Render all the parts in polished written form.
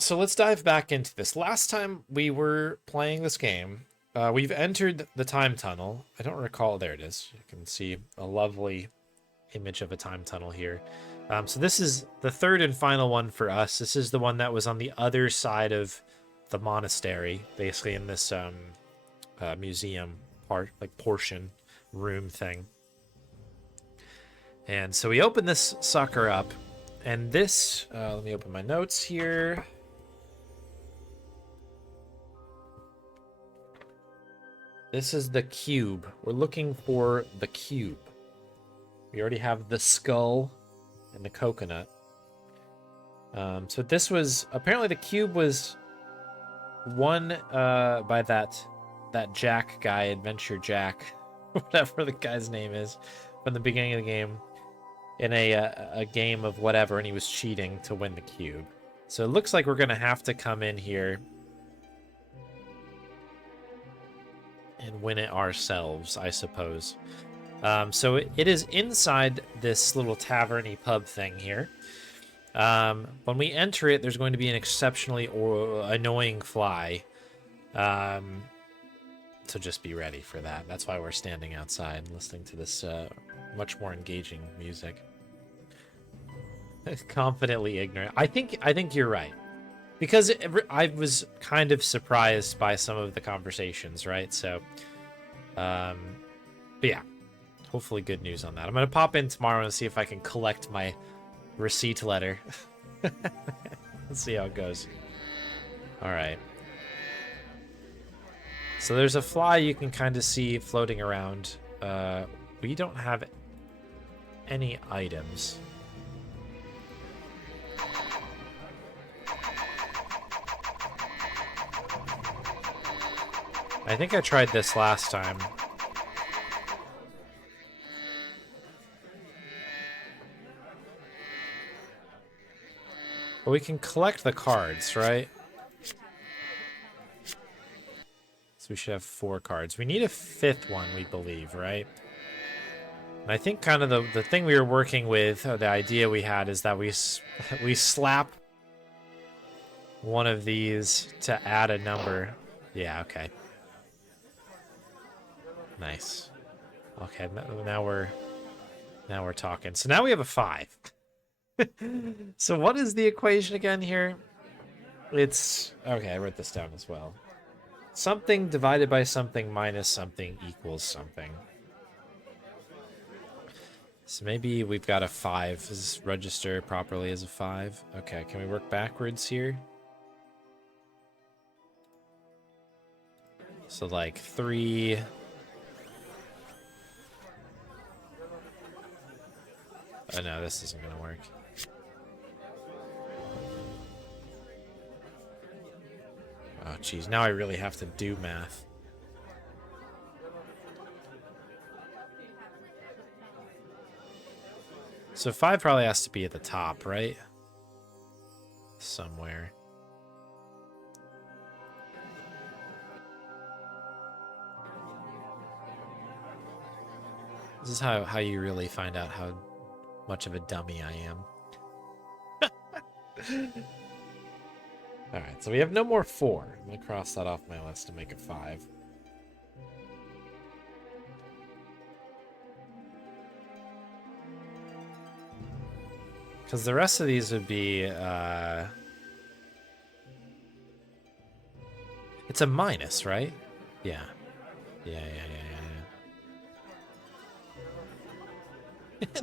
So let's dive back into this. Last time we were playing this game, we've entered the time tunnel. I don't recall. There it is. You can see a lovely image of a time tunnel here. So this is the third and final one for us. This is the one that was on the other side of the monastery, basically in this museum part, like portion room thing. And so we open this sucker up, and this, let me open my notes here. This is the cube. We're looking for the cube. We already have the skull and the coconut. So this was, apparently the cube was won by that Jack guy, Adventure Jack, whatever the guy's name is, from the beginning of the game, in a game of whatever, and he was cheating to win the cube. So it looks like we're going to have to come in here and win it ourselves, I suppose. So it is inside this little tavern-y pub thing here. When we enter it, there's going to be an exceptionally annoying fly. So just be ready for that. That's why we're standing outside listening to this much more engaging music. Confidently ignorant. I think you're right. Because I was kind of surprised by some of the conversations, right? So, but yeah, hopefully good news on that. I'm going to pop in tomorrow and see if I can collect my receipt letter. Let's see how it goes. All right. So there's a fly you can kind of see floating around. We don't have any items. I think I tried this last time. But we can collect the cards, right? So we should have 4 cards. We need a 5th one, we believe, right? And I think kind of the thing we were working with, or the idea we had, is that we slap one of these to add a number. Yeah, okay. Nice. Okay, now we're talking. So now we have a 5. So what is the equation again here? It's okay, I wrote this down as well. Something divided by something minus something equals something. So maybe we've got a 5. Does this register properly as a 5? Okay, can we work backwards here? So like 3. Oh no, this isn't gonna work. Oh geez, now I really have to do math. So 5 probably has to be at the top, right? Somewhere. This is how you really find out how much of a dummy I am. Alright, so we have no more 4. I'm going to cross that off my list to make it 5. Because the rest of these would be... It's a minus, right? Yeah. Yeah.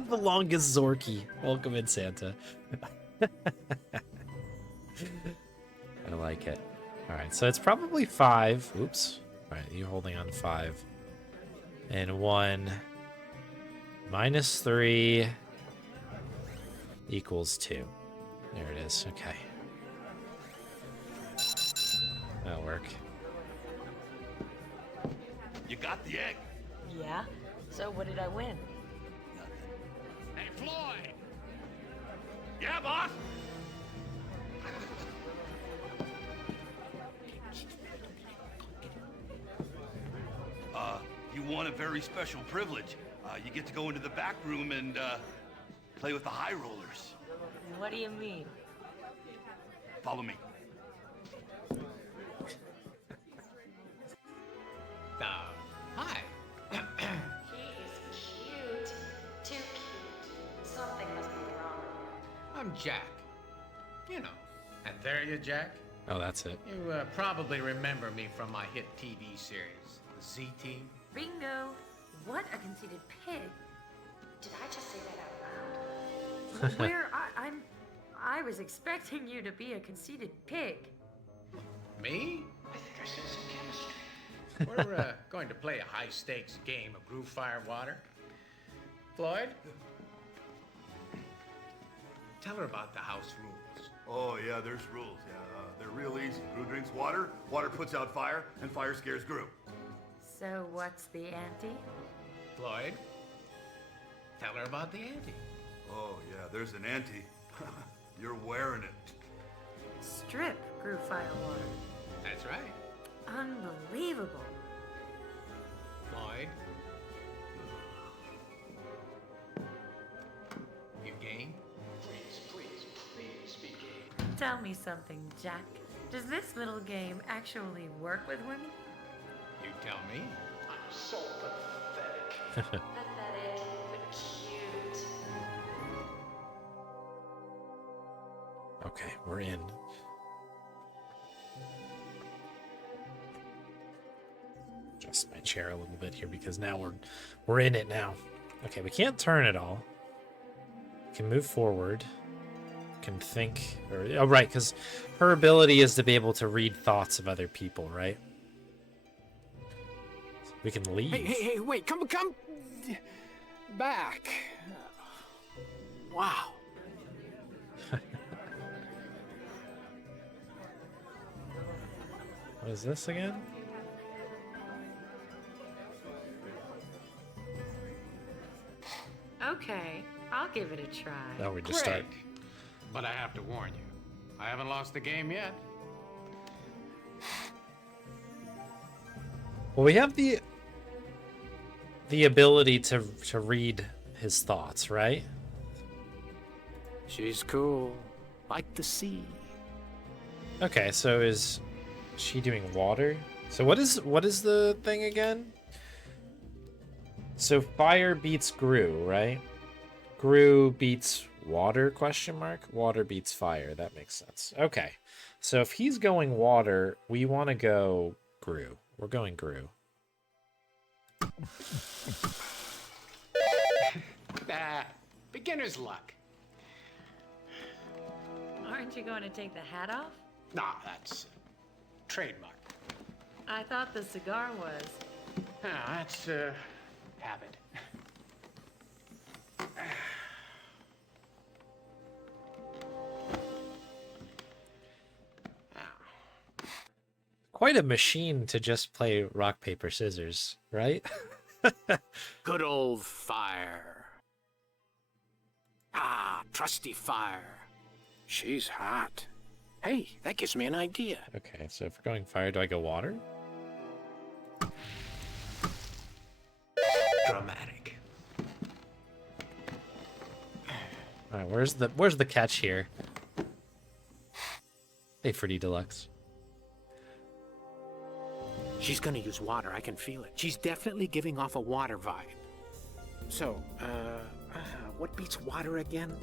The longest Zorky. Welcome in, Santa. I like it. Alright, so it's probably 5. Oops. Alright, you're holding on 5. And 1 minus 3 equals 2. There it is. Okay. That'll work. You got the egg? Yeah? So what did I win? Nothing. Hey, Floyd! Yeah, boss? You won a very special privilege. You get to go into the back room and, play with the high rollers. What do you mean? Follow me. Jack. You know, and there you, Jack. Oh, that's it. You probably remember me from my hit TV series, the Z-Team. Bingo. What a conceited pig. Did I just say that out loud? Where I was expecting you to be a conceited pig. Me? I think I said some chemistry. We're going to play a high-stakes game of Groove Fire Water. Floyd? Tell her about the house rules. Oh, yeah, there's rules. Yeah, they're real easy. Gru drinks water, water puts out fire, and fire scares Gru. So what's the ante? Floyd? Tell her about the ante. Oh, yeah, there's an ante. You're wearing it. Strip grew fire water. That's right. Unbelievable. Floyd? You game? Please be game. Tell me something, Jack. Does this little game actually work with women? You tell me. I'm so pathetic. Pathetic, but cute. Okay, we're in. Adjust my chair a little bit here because now we're in it now. Okay, we can't turn it all. We can move forward. Can think, or oh right, because her ability is to be able to read thoughts of other people, right? So we can leave. Hey, wait, come back. Wow. What is this again? Okay, I'll give it a try. Oh, we just start. Great. But I have to warn you. I haven't lost the game yet. Well, we have the ability to read his thoughts, right? She's cool. Like the sea. Okay, so is she doing water? So what is the thing again? So fire beats Gru, right? Gru beats water, question mark? Water beats fire. That makes sense. Okay. So if he's going water, we want to go Gru. We're going Gru. Beginner's luck. Aren't you going to take the hat off? Nah, that's trademark. I thought the cigar was. That's habit. Quite a machine to just play rock, paper, scissors, right? Good old fire. Ah, trusty fire. She's hot. Hey, that gives me an idea. Okay, so if we're going fire, do I go water? Dramatic. All right, where's the catch here? Hey, Fruity Deluxe. She's gonna use water, I can feel it. She's definitely giving off a water vibe. So, what beats water again?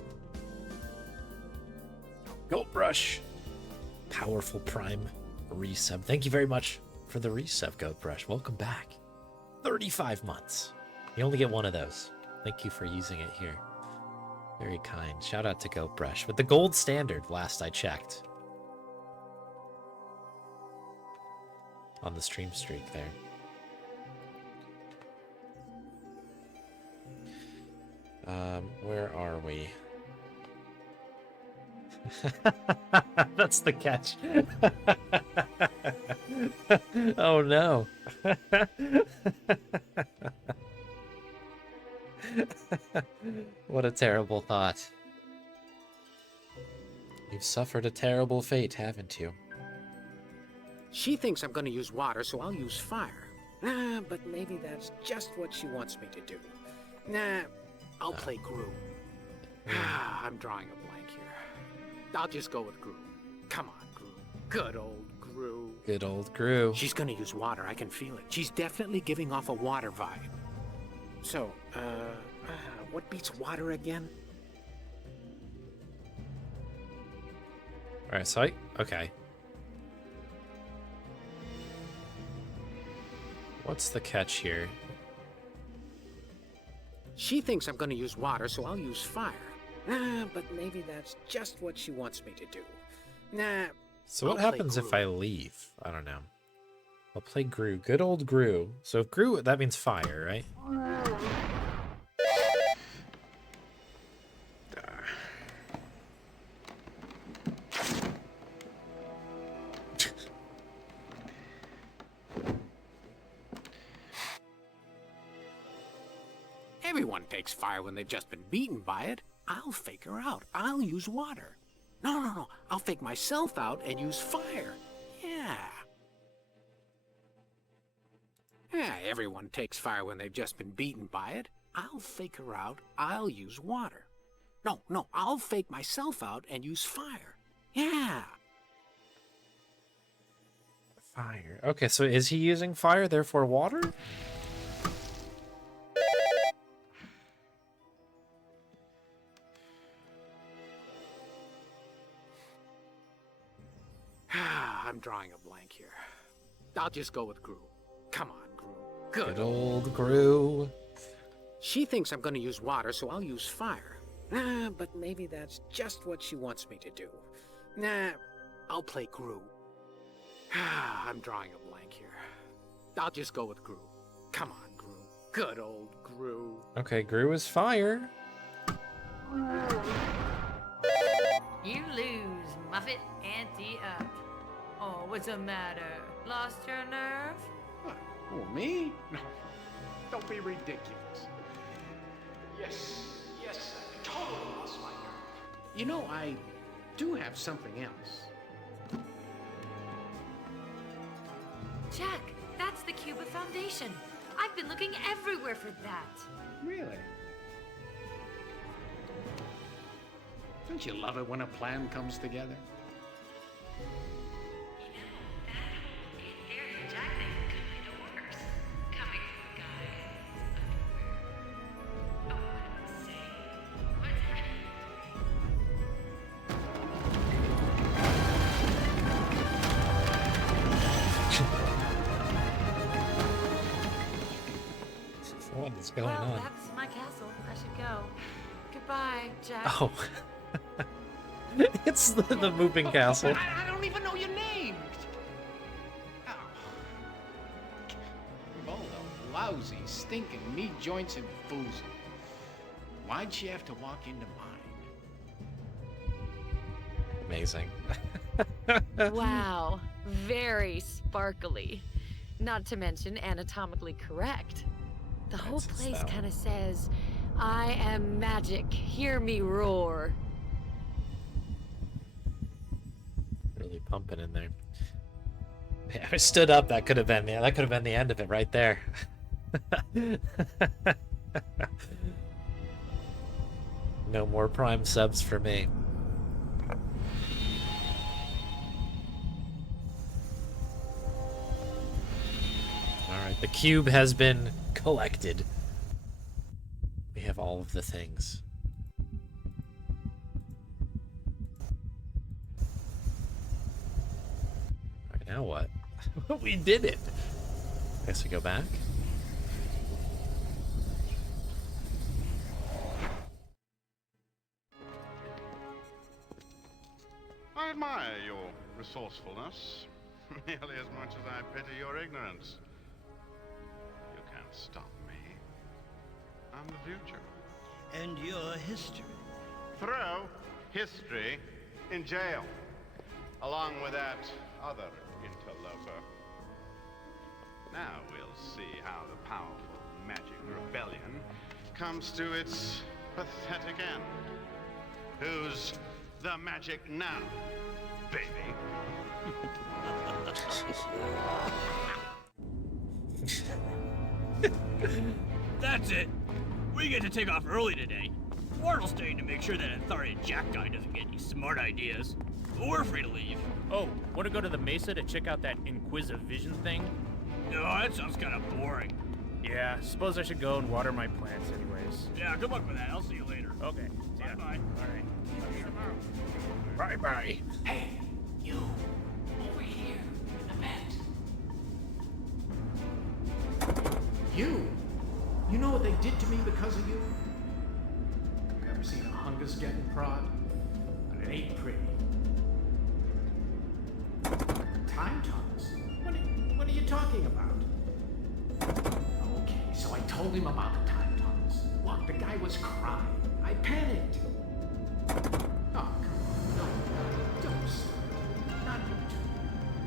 Gold Brush. Powerful Prime resub. Thank you very much for the resub, Goat Brush. Welcome back. 35 months. You only get one of those. Thank you for using it here. Very kind. Shout out to Goat Brush. With the gold standard, last I checked. On the stream streak there. Where are we? That's the catch. Oh no. What a terrible thought. You've suffered a terrible fate, haven't you? She thinks I'm gonna use water, so I'll use fire. Nah, but maybe that's just what she wants me to do. Nah, I'll play Gru. I'm drawing a blank here. I'll just go with Gru. Come on, Gru. Good old Gru. Good old Gru. She's gonna use water, I can feel it. She's definitely giving off a water vibe. So, what beats water again? Alright, so okay. What's the catch here? She thinks I'm gonna use water, so I'll use fire. But maybe that's just what she wants me to do. So what I'll play happens if Gru. I leave? I don't know. I'll play Gru. Good old Gru. So if Gru, that means fire, right? Everyone takes fire when they've just been beaten by it. I'll fake her out. I'll use water. No. I'll fake myself out and use fire. Yeah. Yeah, everyone takes fire when they've just been beaten by it. I'll fake her out. I'll use water. No. I'll fake myself out and use fire. Yeah. Fire. Okay, so is he using fire, therefore water? I'm drawing a blank here. I'll just go with Gru. Come on, Gru. Good old Gru. She thinks I'm gonna use water, so I'll use fire. But maybe that's just what she wants me to do. I'll play Gru. I'm drawing a blank here. I'll just go with Gru. Come on, Gru. Good old Gru. Okay, Gru is fire. You lose, Muffet ante up. Oh, what's the matter? Lost your nerve? What? Oh, me? No. Don't be ridiculous. Yes, I totally lost my nerve. You know, I do have something else. Jack, that's the Cuba Foundation. I've been looking everywhere for that. Really? Don't you love it when a plan comes together? You know, that whole in theory Jack thing kind of works. Coming from a guy underwear. Oh, what am I saying? What's What is going well, on? that's my castle. I should go. Goodbye, Jack. Oh. It's the moving castle. I don't even know your name. Oh. All the lousy, stinking meat joints and fools. Why'd she have to walk into mine? Amazing. Wow, very sparkly. Not to mention anatomically correct. The whole That's place so. kind of says, I am magic, hear me roar. Really pumping in there. Yeah, I stood up. That could have been the end of it right there. No more Prime subs for me. Alright, the cube has been collected. We have all of the things. Alright, now what? We did it! I guess we go back. I admire your resourcefulness, nearly as much as I pity your ignorance. You can't stop me. I'm the future. And your history. Throw history in jail, along with that other interloper. Now we'll see how the powerful magic rebellion comes to its pathetic end. Who's the magic now, baby? That's it. We get to take off early today. Wardle's staying to make sure that Atharian Jack guy doesn't get any smart ideas. But we're free to leave. Oh, want to go to the Mesa to check out that Inquisitor vision thing? No, that sounds kind of boring. Yeah, suppose I should go and water my plants anyways. Yeah, good luck with that. I'll see you later. Okay, see ya. Bye-bye. All right. See you tomorrow. Bye bye. Hey, You, over here, in the vent. You? You know what they did to me because of you? You ever seen a hungus getting prod? And it ain't pretty. Time tunnels? What are you talking about? Okay, so I told him about the time tunnels. Look, the guy was crying. I panicked. Oh, come on. No, don't start. Not you two.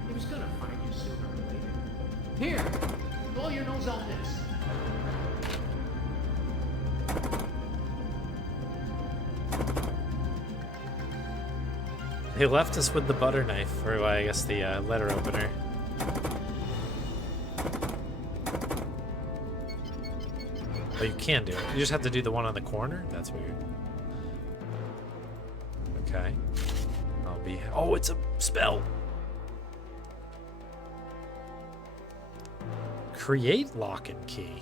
He was gonna find you sooner or later. Here, blow your nose on this. They left us with the butter knife, or I guess the letter opener. Oh, you can do it. You just have to do the one on the corner? That's weird. Okay. I'll be... Oh, it's a spell! Create lock and key.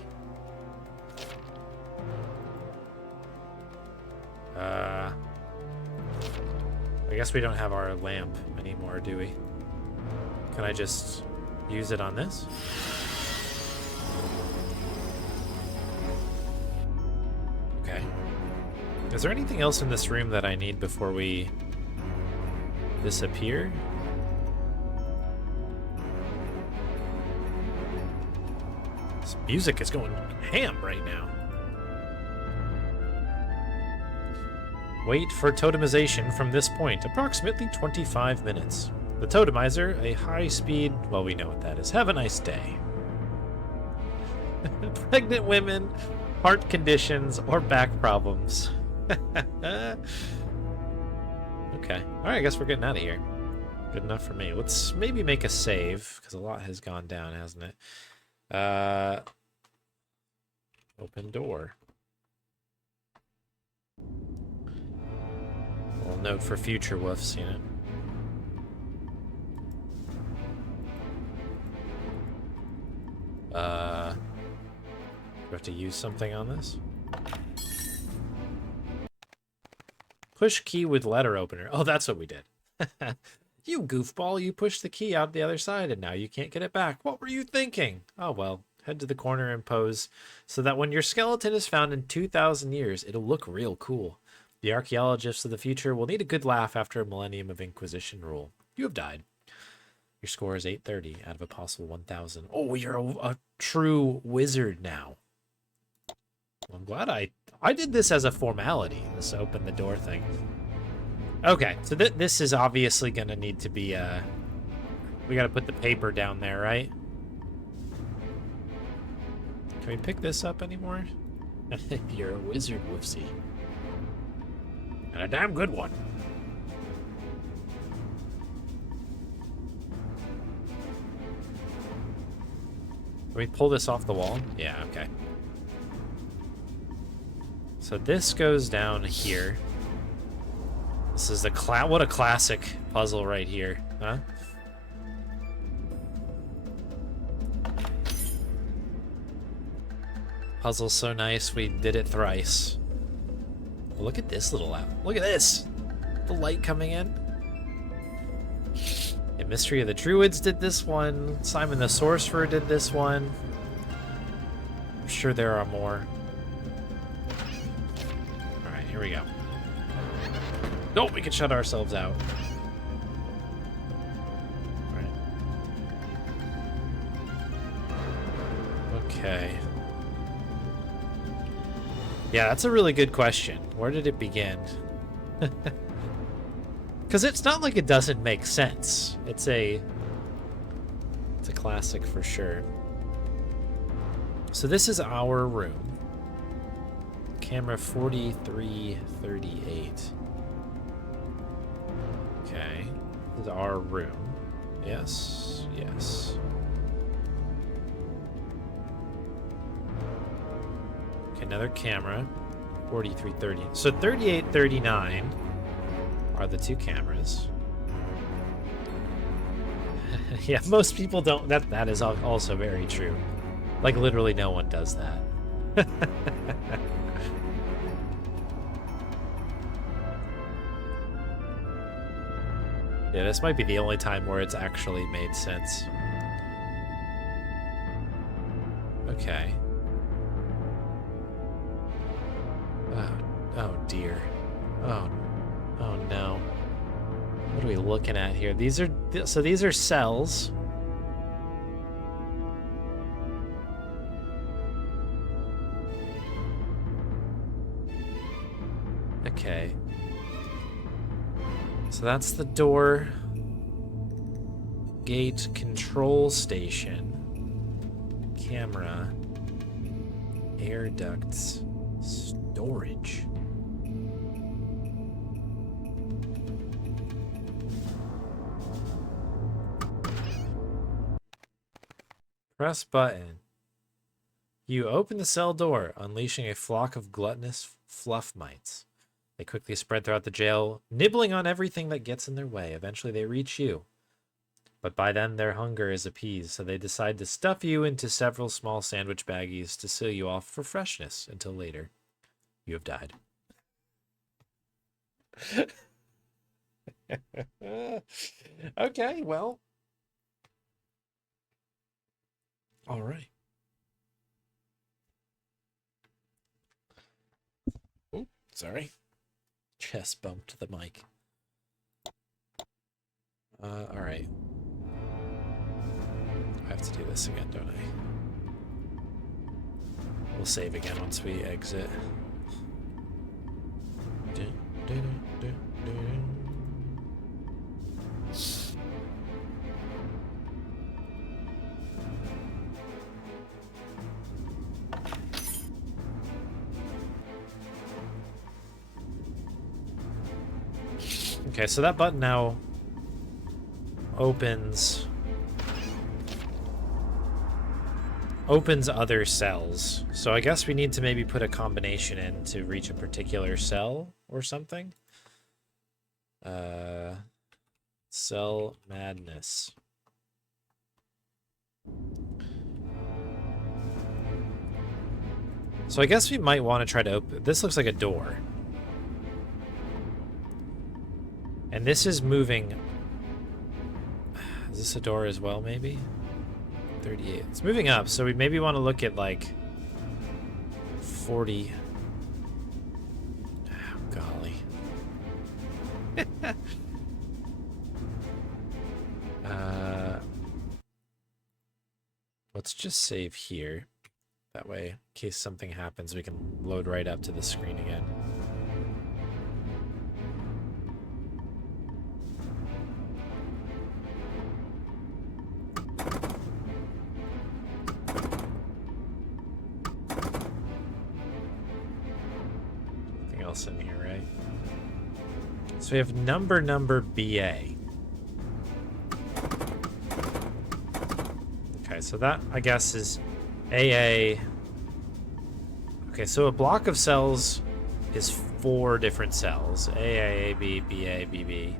I guess we don't have our lamp anymore, do we? Can I just use it on this? Okay. Is there anything else in this room that I need before we disappear? This music is going ham right now. Wait for totemization from this point, approximately 25 minutes. The totemizer, a high-speed... Well, we know what that is. Have a nice day. Pregnant women, heart conditions, or back problems. Okay. Alright, I guess we're getting out of here. Good enough for me. Let's maybe make a save, because a lot has gone down, hasn't it? Open door. A little note for future woofs, you know? Do I have to use something on this? Push key with letter opener. Oh, that's what we did. You goofball, you pushed the key out the other side and now you can't get it back. What were you thinking? Oh, well, head to the corner and pose so that when your skeleton is found in 2,000 years, it'll look real cool. The archaeologists of the future will need a good laugh after a millennium of Inquisition rule. You have died. Your score is 830 out of a possible 1,000. Oh, you're a true wizard now. Well, I'm glad I did this as a formality, this open the door thing. Okay, so this is obviously going to need to be, we got to put the paper down there, right? Can we pick this up anymore? You're a wizard, Woofsy. And a damn good one. Can we pull this off the wall? Yeah, okay. So this goes down here. This is the what a classic puzzle right here, huh? Puzzle's so nice, we did it thrice. Look at this little app. Look at this! The light coming in. The Mystery of the Druids did this one. Simon the Sorcerer did this one. I'm sure there are more. Alright, here we go. Nope, we can shut ourselves out. Alright. Okay. Yeah, that's a really good question. Where did it begin? Because it's not like it doesn't make sense. It's a classic for sure. So this is our room. Camera 4338. Okay. This is our room. Yes, yes. Okay, another camera. 4330. So 3839 are the two cameras. Yeah, most people don't. That is also very true. Like, literally no one does that. Yeah, this might be the only time where it's actually made sense. Okay. Oh dear. Oh no. What are we looking at here? These are cells. Okay. So that's the door. Gate control station. Camera. Air ducts. Storage. Press button. You open the cell door, unleashing a flock of gluttonous fluff mites. They quickly spread throughout the jail, nibbling on everything that gets in their way. Eventually they reach you. But by then their hunger is appeased, so they decide to stuff you into several small sandwich baggies to seal you off for freshness until later. You have died. Okay, well. All right. Oh, sorry. Chest bumped the mic. All right. I have to do this again, don't I? We'll save again once we exit. Okay, so that button now opens other cells. So I guess we need to maybe put a combination in to reach a particular cell or something. Cell madness. So I guess we might want to try to open... This looks like a door. And this is moving... Is this a door as well, maybe? 38. It's moving up, so we maybe want to look at, like, 40. Oh, golly. Let's just save here. That way, in case something happens, we can load right up to the screen again. Nothing else in here, right? So we have number BA. Okay, so that, I guess, is AA. Okay, so a block of cells is 4 different cells. AA, AB, BA, BB.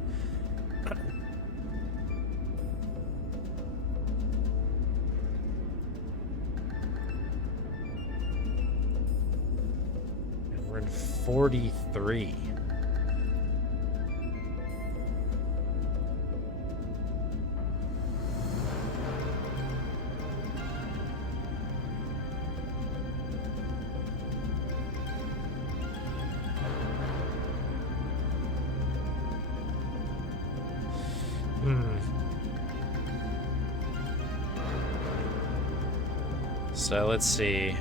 And we're in 43. So let's see.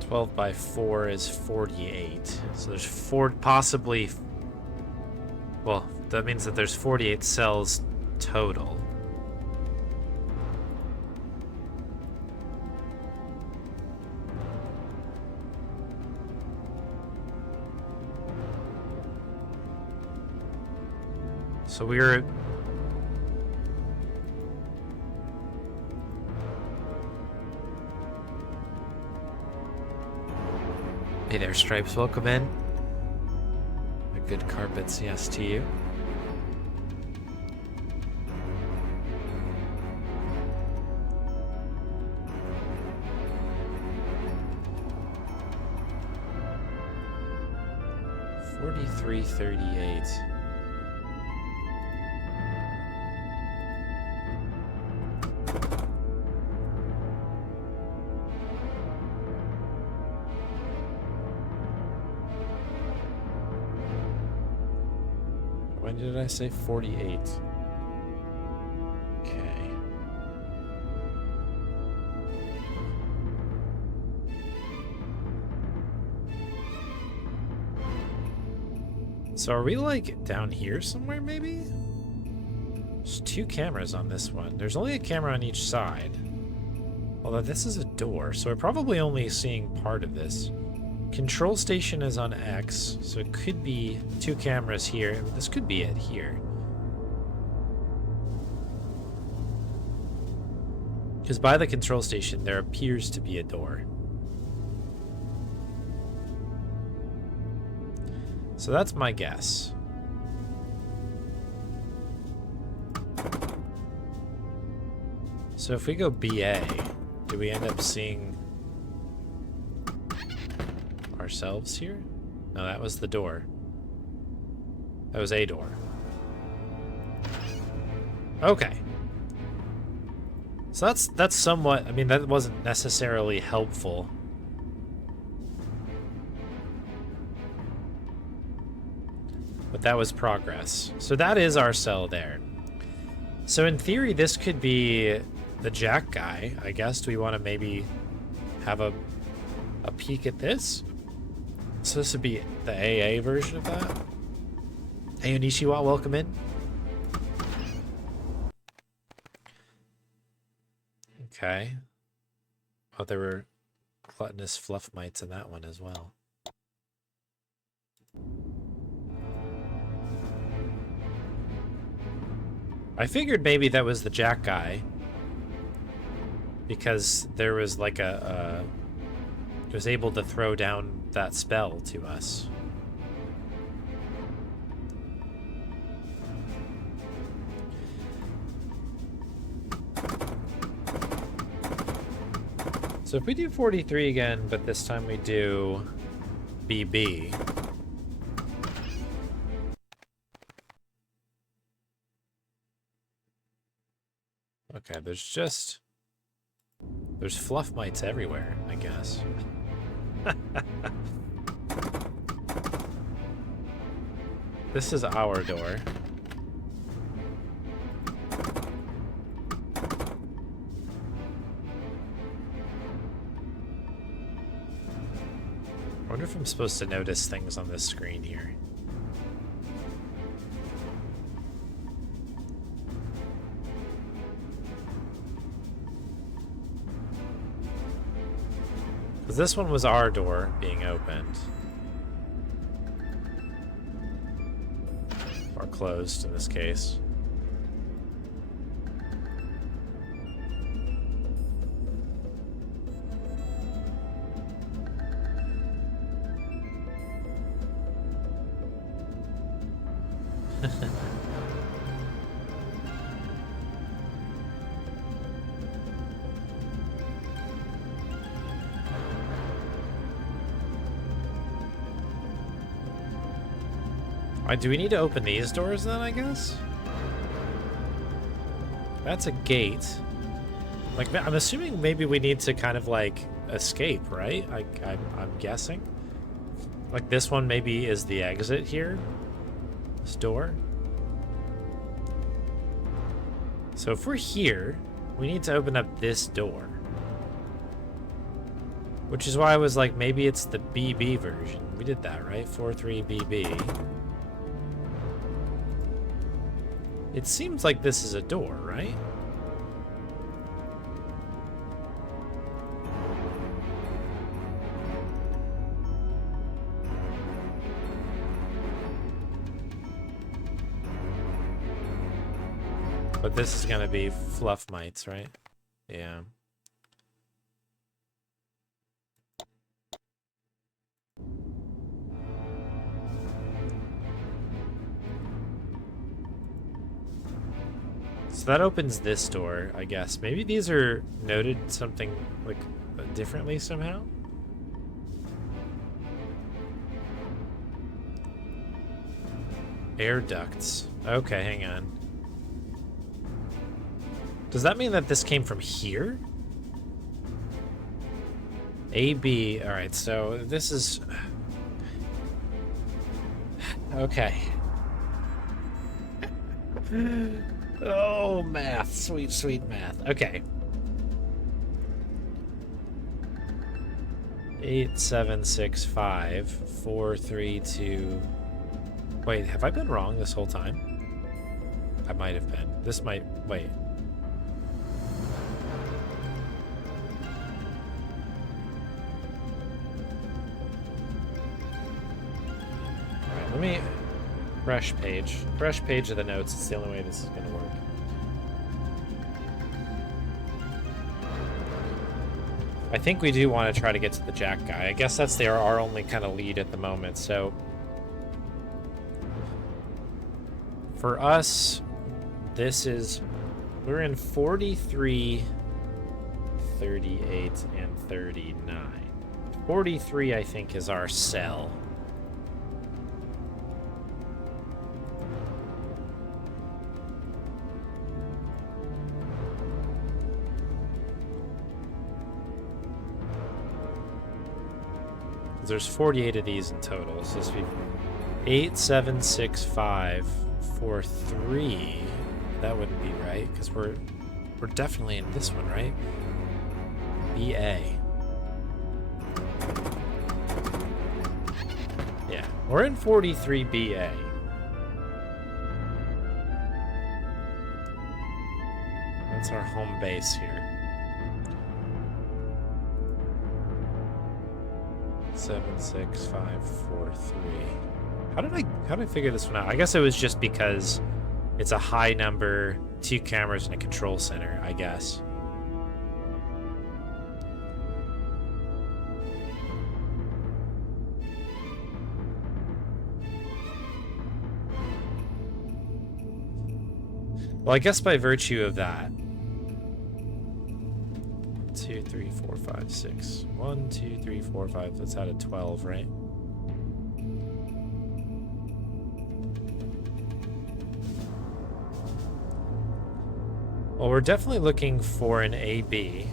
12 by 4 is 48. So there's possibly... Well, that means that there's 48 cells total. So we're... Hey there, Stripes. Welcome in. A good carpets, yes to you. $43.38. many did I say? 48. Okay. So are we like down here somewhere maybe? There's 2 cameras on this one. There's only a camera on each side. Although this is a door, so we're probably only seeing part of this. Control station is on X, so it could be 2 cameras here. This could be it here. Because by the control station, there appears to be a door. So that's my guess. So if we go BA, do we end up seeing ourselves here? No, that was the door. That was a door. Okay. So that's somewhat, I mean, that wasn't necessarily helpful. But that was progress. So that is our cell there. So in theory, this could be the Jack guy, I guess. Do we want to maybe have a peek at this? So this would be the AA version of that. Hey, Onishiwa, welcome in. Okay. Oh, there were gluttonous fluff mites in that one as well. I figured maybe that was the Jack guy, because there was like it was able to throw down that spell to us. So if we do 43 again, but this time we do BB. Okay, there's fluff mites everywhere, I guess. This is our door. I wonder if I'm supposed to notice things on this screen here. Because this one was our door being opened. Or closed in this case. Do we need to open these doors then, I guess? That's a gate. Like, I'm assuming maybe we need to kind of, like, escape, right? I'm guessing. Like, this one maybe is the exit here. This door. So if we're here, we need to open up this door. Which is why I was like, maybe it's the BB version. We did that, right? 43BB. It seems like this is a door, right? But this is gonna be fluff mites, right? Yeah. So that opens this door, I guess. Maybe these are noted something like differently somehow? Air ducts. Okay, hang on. Does that mean that this came from here? AB. Alright, so this is... Okay. Oh, math. Sweet, sweet math. Okay. 8, 7, 6, 5, 4, 3, 2. Wait, have I been wrong this whole time? I might have been. This might. Wait. Alright, let me. Fresh page. Fresh page of the notes. It's the only way this is going to work. I think we do want to try to get to the Jack guy. I guess that's our only kind of lead at the moment, so... For us, this is... We're in 43, 38, and 39. 43, I think, is our cell. There's 48 of these in total, so this would be 8, 7, 6, 5, 4, 3. That wouldn't be right, because we're definitely in this one, right? BA. Yeah, we're in 43 BA. That's our home base here. 7, 6, 5, 4, 3. How did I figure this one out? I guess it was just because it's a high number, 2 cameras and a control center, I guess. Well, I guess by virtue of that. 2, 3, 4, 5, 6. 1, 2, 3, 4, 5. That's out of 12, right? Well, we're definitely looking for an AB.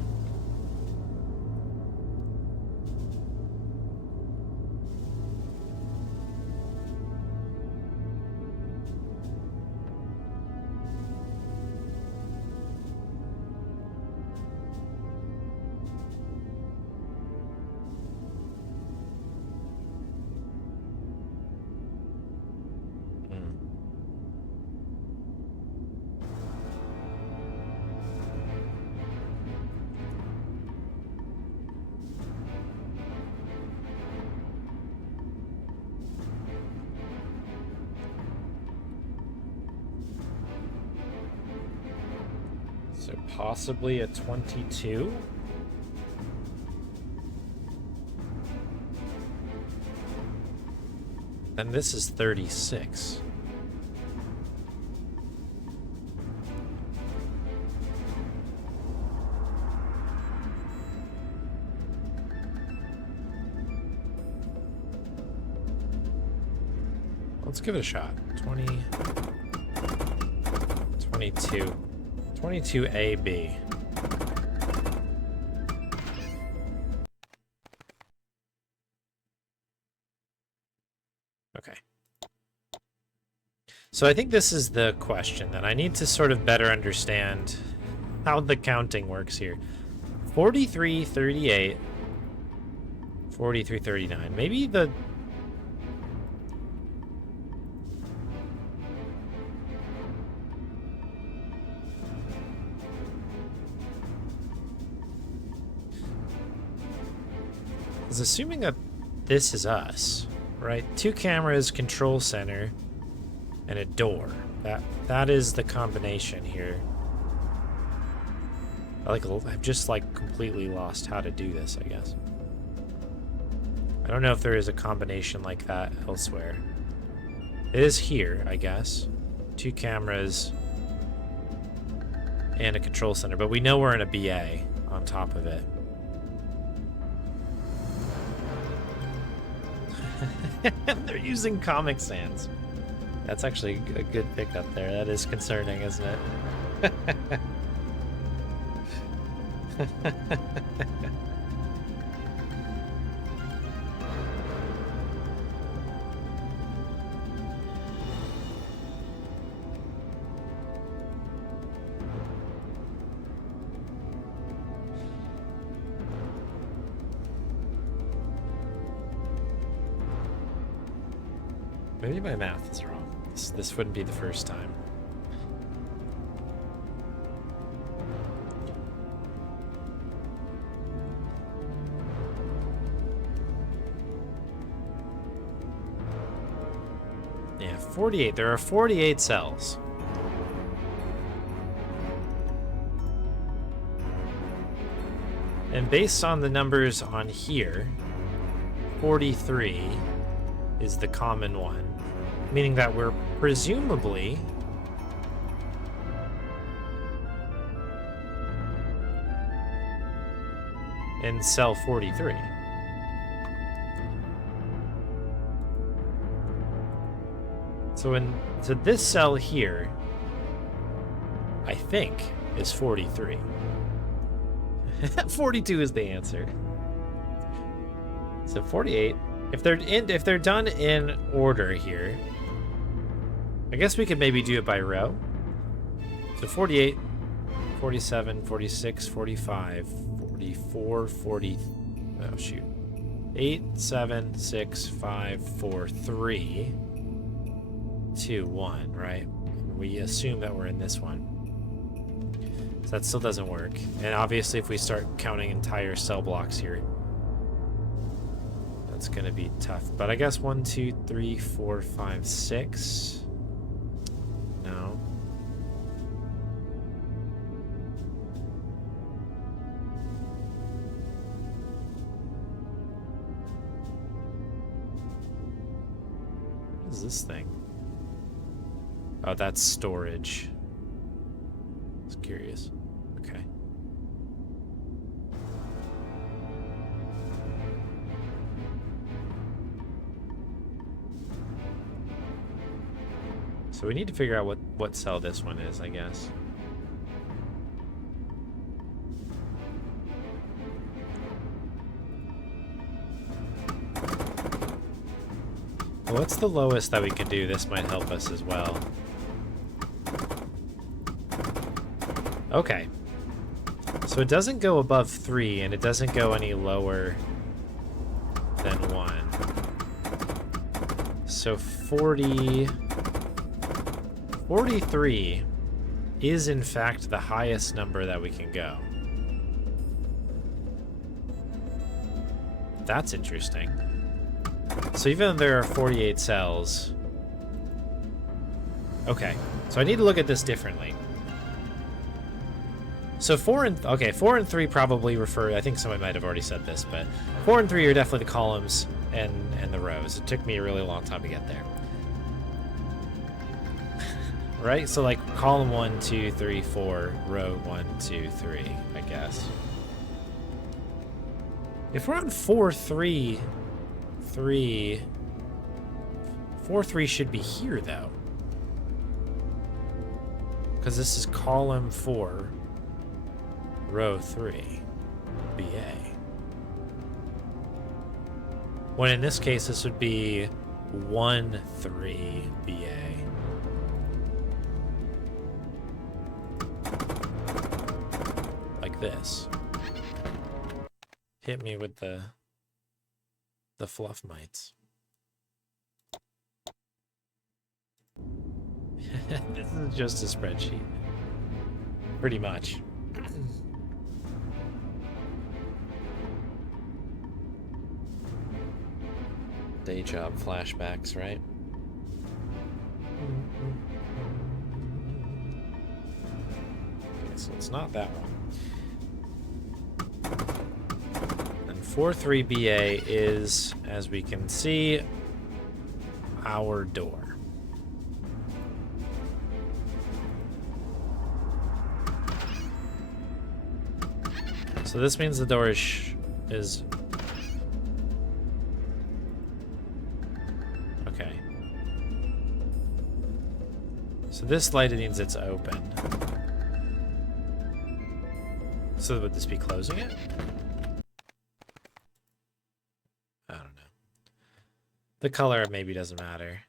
So possibly a 22? And this is 36. Let's give it a shot. 20... 22. 22AB. Okay. So I think this is the question that I need to sort of better understand how the counting works here. 43, 38, 43, 39. Maybe the... Assuming that this is us, right? 2 cameras, control center, and a door. That is the combination here. I've just completely lost how to do this, I guess. I don't know if there is a combination like that elsewhere. It is here, I guess. 2 cameras and a control center, but we know we're in a BA on top of it. They're using Comic Sans. That's actually a good pickup there. That is concerning, isn't it? Maybe my math is wrong. This wouldn't be the first time. Yeah, 48. There are 48 cells. And based on the numbers on here, 43 is the common one, meaning that we're presumably in cell 43. So this cell here, I think, is 43. 42 is the answer. So 48. If they're done in order here, I guess we could maybe do it by row. So 48, 47, 46, 45, 44, 40. Oh shoot. 8, 7, 6, 5, 4, 3, 2, 1, right? We assume that we're in this one. So that still doesn't work. And obviously if we start counting entire cell blocks here, that's gonna be tough. But I guess 1, 2, 3, 4, 5, 6. No. What is this thing? Oh, that's storage. I was curious. Okay. So we need to figure out what cell this one is, I guess. Well, what's the lowest that we can do? This might help us as well. Okay. So it doesn't go above 3, and it doesn't go any lower than 1. So 43 is in fact the highest number that we can go. That's interesting. So even though there are 48 cells... Okay, so I need to look at this differently. So 4 and 3 probably refer... I think somebody might have already said this, but 4 and 3 are definitely the columns and the rows. It took me a really long time to get there. Right? So like column 1, 2, 3, 4, row 1, 2, 3, I guess. If we're on 4, 3, 3... 4, 3 should be here, though. Because this is column 4, row 3, BA. When in this case, this would be 1, 3, BA. Like this. Hit me with the fluff mites. This is just a spreadsheet. Pretty much. Day job flashbacks, right? Okay, so it's not that one. And 43BA is, as we can see, our door. So this means the door is okay. So this light means it's open. So would this be closing it? I don't know. The color maybe doesn't matter.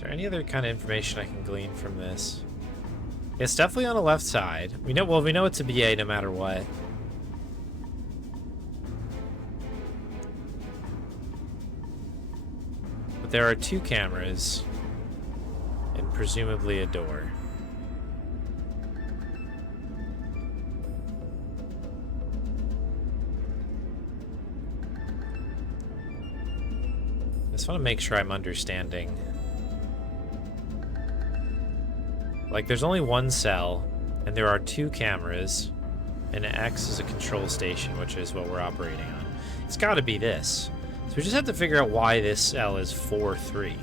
Is there any other kind of information I can glean from this? It's definitely on the left side. We know it's a BA no matter what. But there are 2 cameras and presumably a door. I just want to make sure I'm understanding. Like, there's only 1 cell, and there are 2 cameras, and X is a control station, which is what we're operating on. It's got to be this. So we just have to figure out why this cell is 4-3.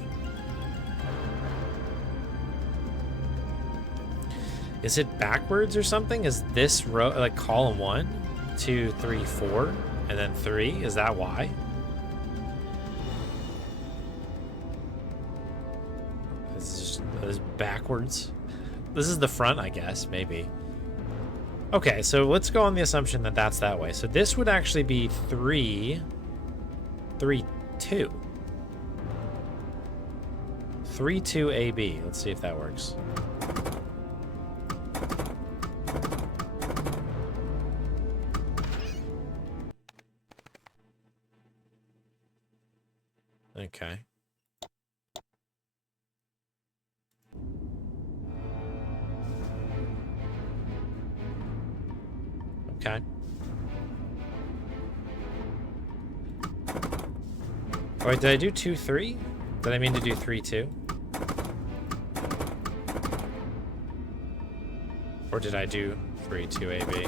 Is it backwards or something? Is this row, like column 1, 2, 3, 4, and then 3? Is that why? This is backwards. This is the front, I guess, maybe. Okay, so let's go on the assumption that that's that way. So this would actually be 3, 3, 2. 3, 2, AB. Let's see if that works. Okay. Okay. Wait, did I do 2, 3? Did I mean to do 3, 2? Or did I do 3, 2, AB?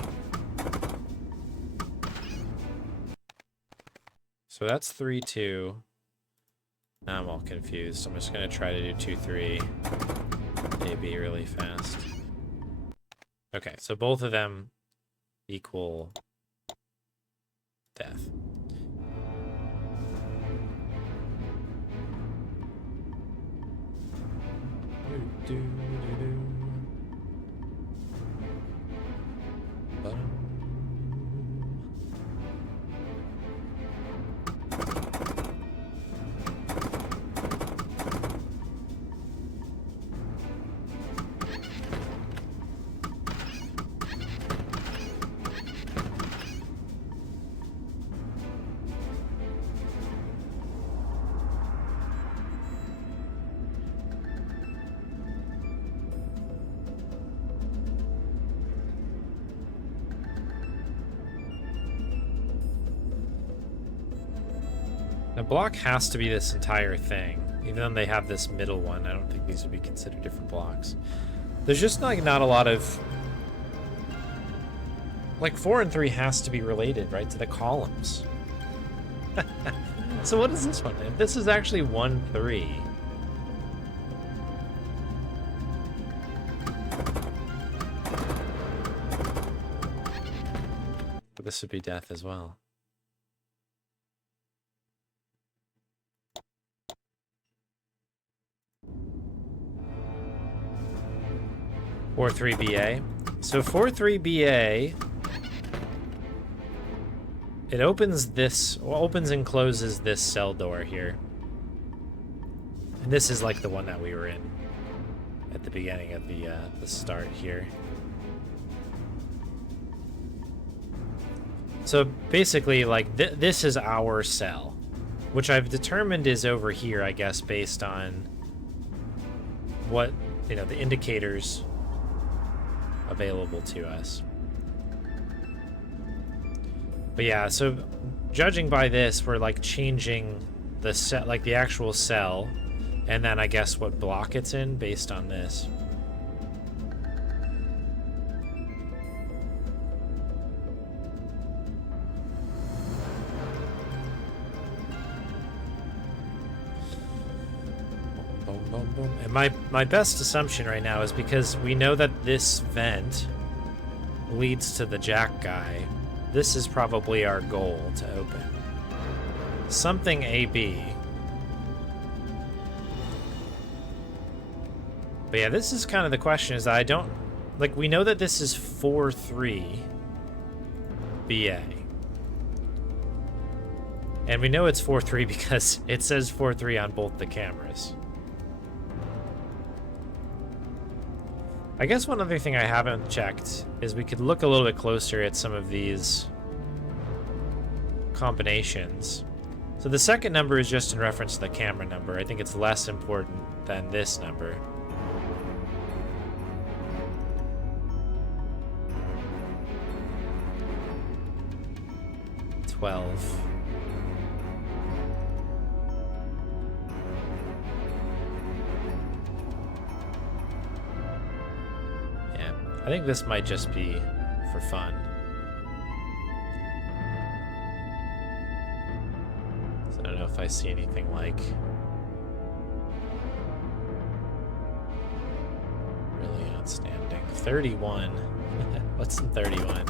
So that's 3, 2. Now I'm all confused. I'm just gonna try to do 2, 3, AB really fast. Okay, so both of them equal death. The block has to be this entire thing. Even though they have this middle one, I don't think these would be considered different blocks. There's just like not a lot of... Like 4 and 3 has to be related, right, to the columns. So what is this one? If this is actually 1, 3... But this would be death as well. 4-3-BA. So 4-3-BA, it opens this, well, opens and closes this cell door here. And this is like the one that we were in at the beginning of the start here. So basically, like, this is our cell, which I've determined is over here, I guess, based on what, you know, the indicators available to us. But yeah, so judging by this, we're like changing the set, like the actual cell, and then I guess what block it's in based on this. And my best assumption right now is because we know that this vent leads to the Jack guy. This is probably our goal to open. Something AB. But yeah, this is kind of the question, is that I don't... Like, we know that this is 4-3-BA. And we know it's 4-3 because it says 4-3 on both the cameras. I guess one other thing I haven't checked is we could look a little bit closer at some of these combinations. So the second number is just in reference to the camera number. I think it's less important than this number. Yeah, I think this might just be for fun. So I don't know if I see anything like really outstanding. 31. What's in 31?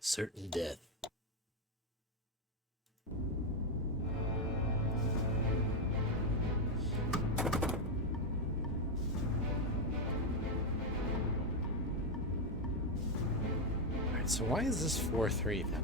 Certain death. Alright, so why is this 4-3 then?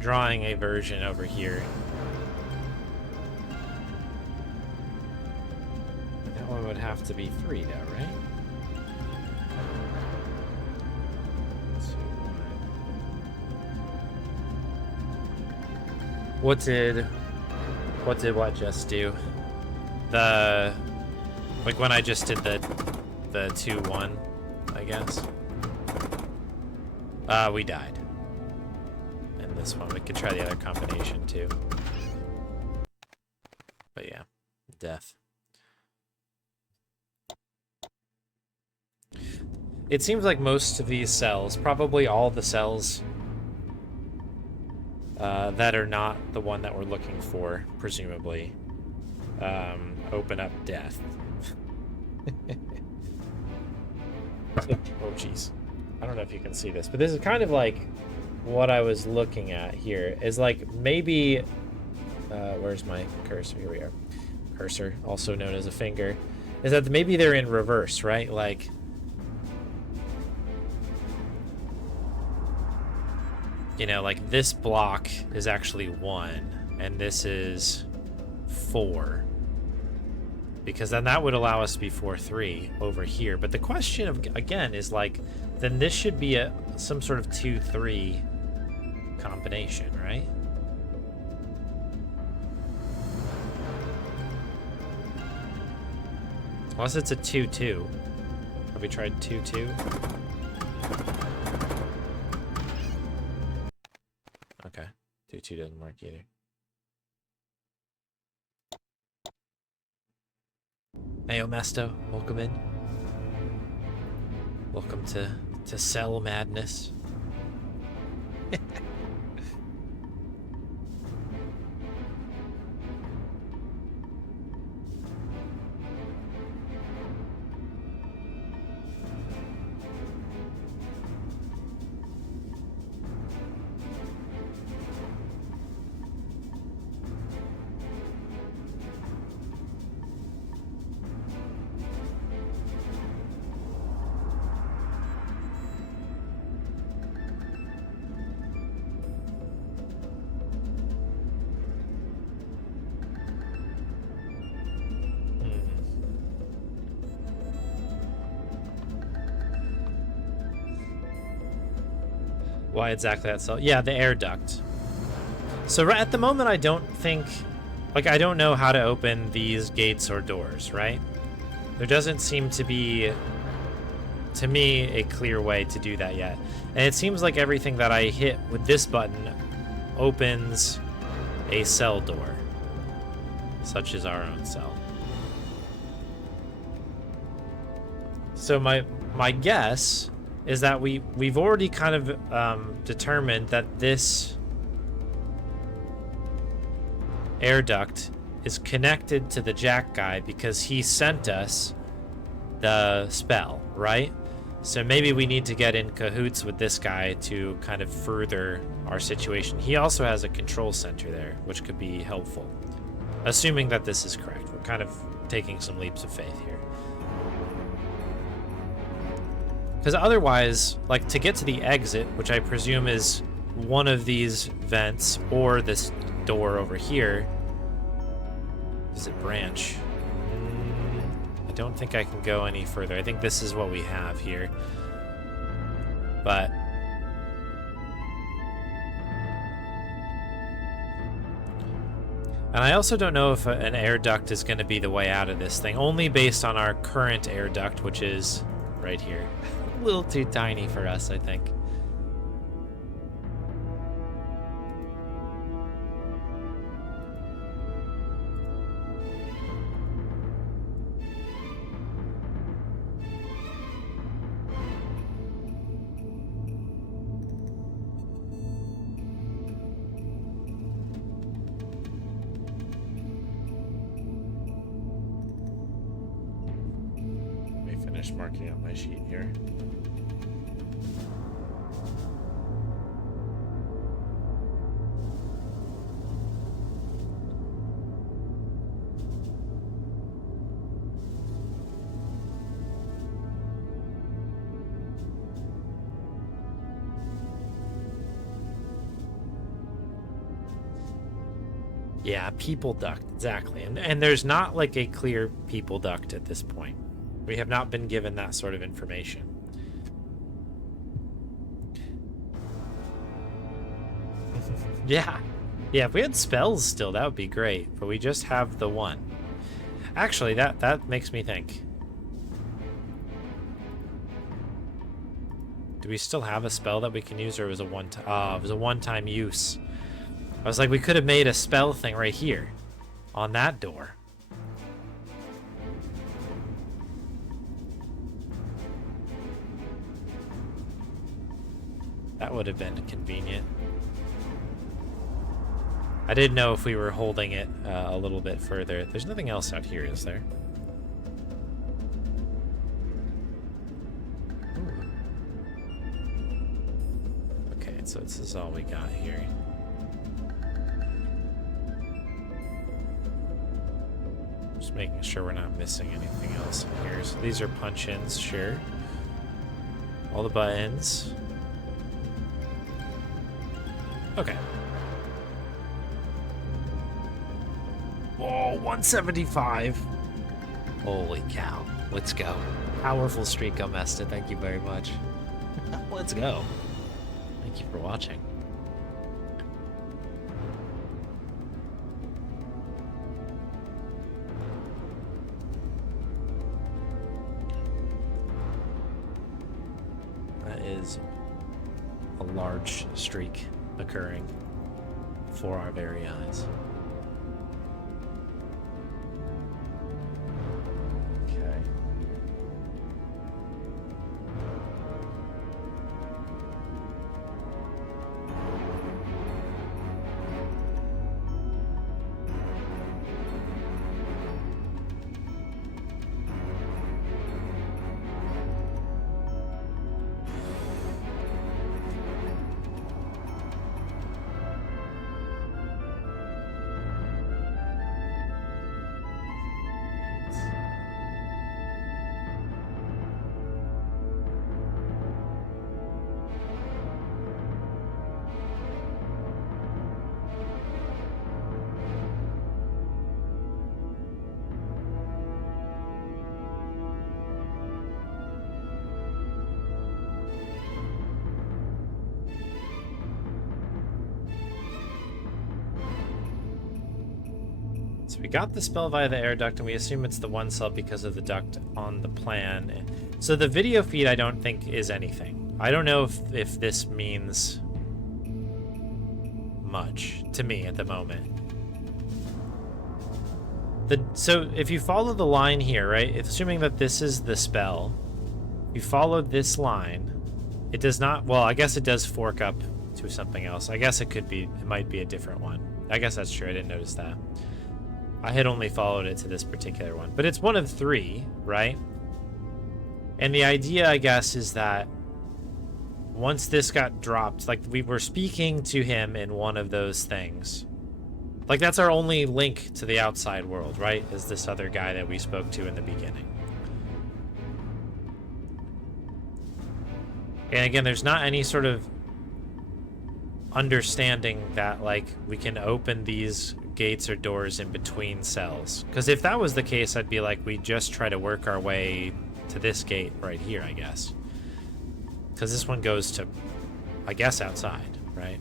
Drawing a version over here. That one would have to be 3 though, right? 2, 1. What did what just do? The like when I just did the 2-1, I guess. We died. This one. We could try the other combination too. But yeah, death. It seems like most of these cells, probably all the cells that are not the one that we're looking for, presumably, open up death. Oh jeez. I don't know if you can see this, but this is kind of like what I was looking at here is like maybe where's my cursor? Here we are. Cursor, also known as a finger, is that maybe they're in reverse, right? Like you know, like this block is actually 1 and this is 4, because then that would allow us to be 4-3 over here. But the question of again is like, then this should be some sort of 2-3 combination, right? Unless it's a 2-2. Have we tried 2-2? Okay. 2-2 doesn't work either. Hey, Omesto, welcome in. Welcome to Cell Madness. Why exactly that cell? Yeah, the air duct. So at the moment, I don't think, like, I don't know how to open these gates or doors, right? There doesn't seem to be, to me, a clear way to do that yet. And it seems like everything that I hit with this button opens a cell door, such as our own cell. So my guess is that we've already kind of determined that this air duct is connected to the Jack guy because he sent us the spell, right? So maybe we need to get in cahoots with this guy to kind of further our situation. He also has a control center there, which could be helpful. Assuming that this is correct. We're kind of taking some leaps of faith here. Because otherwise, like, to get to the exit, which I presume is one of these vents or this door over here, is it branch? I don't think I can go any further. I think this is what we have here. But and I also don't know if an air duct is going to be the way out of this thing, only based on our current air duct, which is right here. A little too tiny for us, I think. Marking out my sheet here. Yeah, people duct, exactly. And there's not like a clear people duct at this point. We have not been given that sort of information. Yeah. Yeah, if we had spells still, that would be great. But we just have the one. Actually, that makes me think. Do we still have a spell that we can use, or was it it was a one-time use? I was like, we could have made a spell thing right here on that door. That would have been convenient. I didn't know if we were holding it a little bit further. There's nothing else out here, is there? Ooh. Okay, so this is all we got here. Just making sure we're not missing anything else in here. So these are punch-ins, sure. All the buttons. Okay. Whoa, 175. Holy cow. Let's go. Powerful streak on Mesta. Thank you very much. Let's go. Thank you for watching. That is a large streak occurring before our very eyes. Okay. So we got the spell via the air duct, and we assume it's the one cell because of the duct on the plan. So the video feed, I don't think, is anything. I don't know if this means much to me at the moment. So if you follow the line here, right, assuming that this is the spell, you follow this line, it does not, well, I guess it does fork up to something else. I guess it might be a different one. I guess that's true, I didn't notice that. I had only followed it to this particular one. But it's one of 3, right? And the idea, I guess, is that once this got dropped, like, we were speaking to him in one of those things. Like, that's our only link to the outside world, right? Is this other guy that we spoke to in the beginning. And again, there's not any sort of understanding that, like, we can open these gates or doors in between cells. Because if that was the case, I'd be like, we just try to work our way to this gate right here, I guess. Because this one goes to, I guess, outside, right?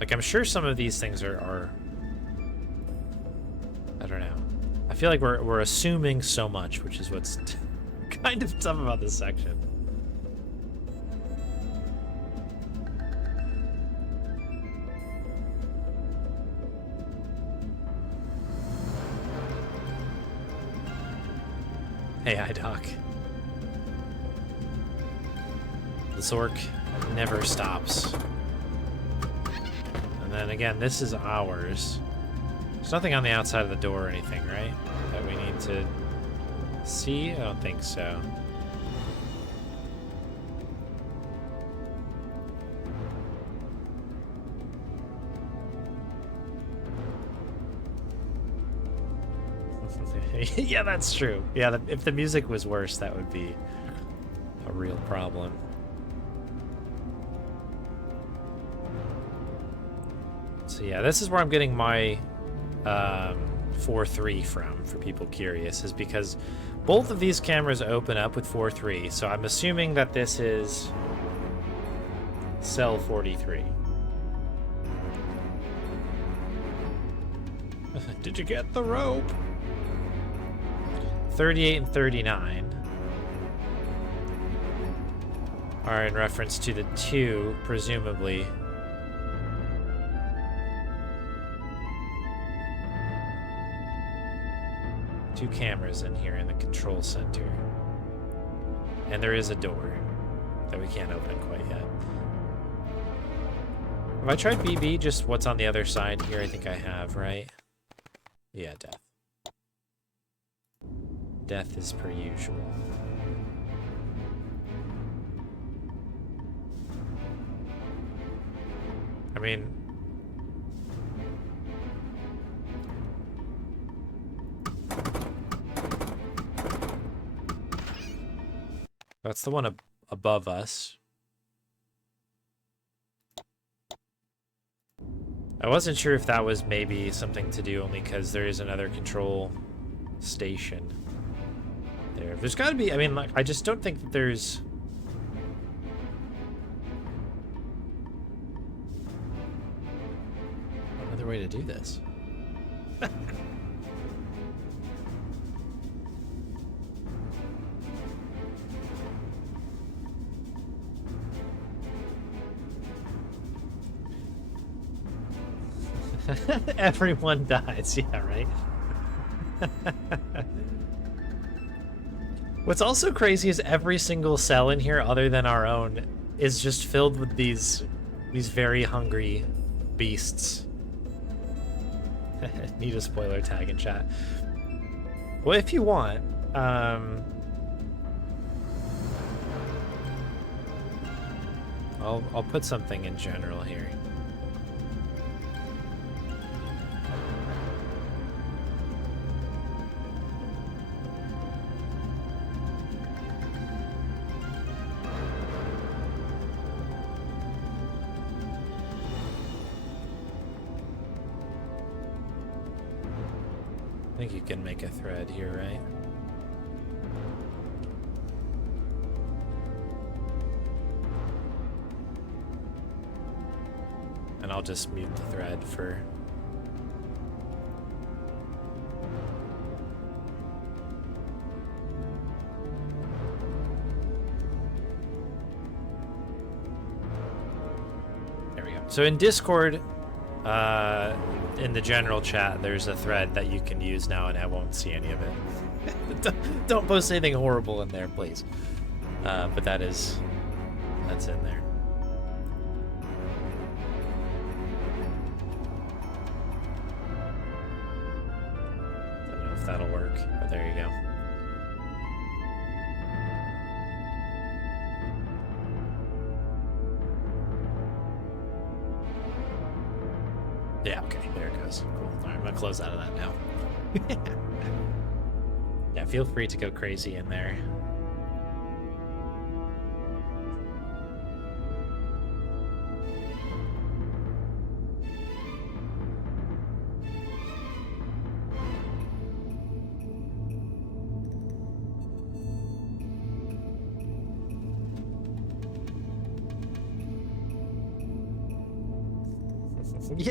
Like, I'm sure some of these things are I don't know. I feel like we're assuming so much, which is what's kind of tough about this section. Hey, iDoc. The Zork never stops. And then again, this is ours. There's nothing on the outside of the door or anything, right? That we need to see? I don't think so. Yeah, that's true. Yeah, if the music was worse, that would be a real problem. So yeah, this is where I'm getting my 4.3 from, for people curious, is because both of these cameras open up with 4.3, so I'm assuming that this is cell 43. Did you get the rope? 38 and 39 are in reference to the 2, presumably. Two cameras in here in the control center. And there is a door that we can't open quite yet. Have I tried BB? Just what's on the other side here? I think I have, right? Yeah, death. Death is per usual. I mean... That's the one above us. I wasn't sure if that was maybe something to do only because there is another control station there. There's got to be, I mean, like, I just don't think that there's another way to do this. Everyone dies, yeah, right? What's also crazy is every single cell in here, other than our own, is just filled with these very hungry beasts. Need a spoiler tag in chat. Well, if you want, I'll put something in general here. I think you can make a thread here, right? And I'll just mute the thread for... There we go. So in Discord, in the general chat, there's a thread that you can use now, and I won't see any of it. Don't post anything horrible in there, please. But that's in there. Don't know if that'll work, but there you go. Yeah, okay, there it goes. Cool. All right, I'm gonna close out of that now. Yeah, feel free to go crazy in there.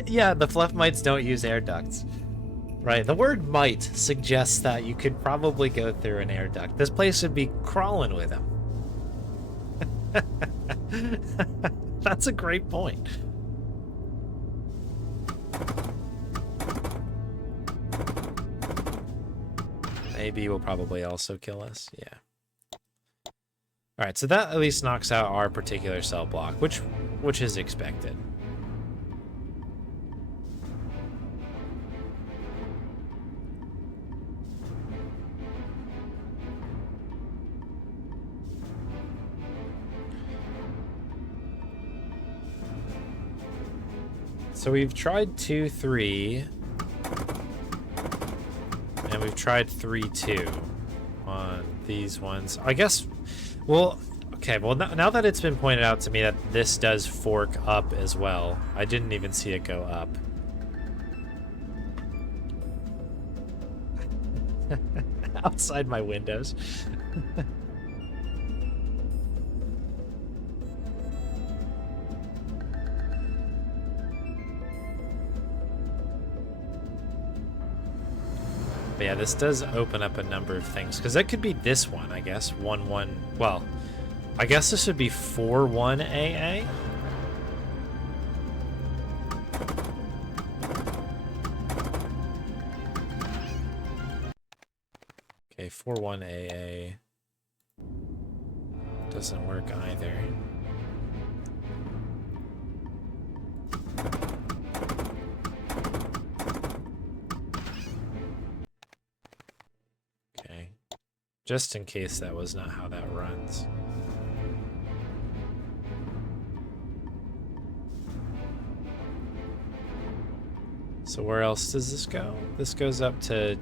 Yeah, the fluff mites don't use air ducts. Right, the word might suggests that you could probably go through an air duct. This place would be crawling with them. That's a great point. AB will probably also kill us, yeah. Alright, so that at least knocks out our particular cell block, which is expected. So we've tried 2, 3, and we've tried 3, 2 on these ones. I guess, well, okay, well, now that it's been pointed out to me that this does fork up as well, I didn't even see it go up. Outside my windows. But yeah, this does open up a number of things, because that could be this one, I guess. 1, 1. Well, I guess this would be 4, 1 AA. Okay, 4, 1 AA. Doesn't work either. Just in case that was not how that runs. So where else does this go? This goes up to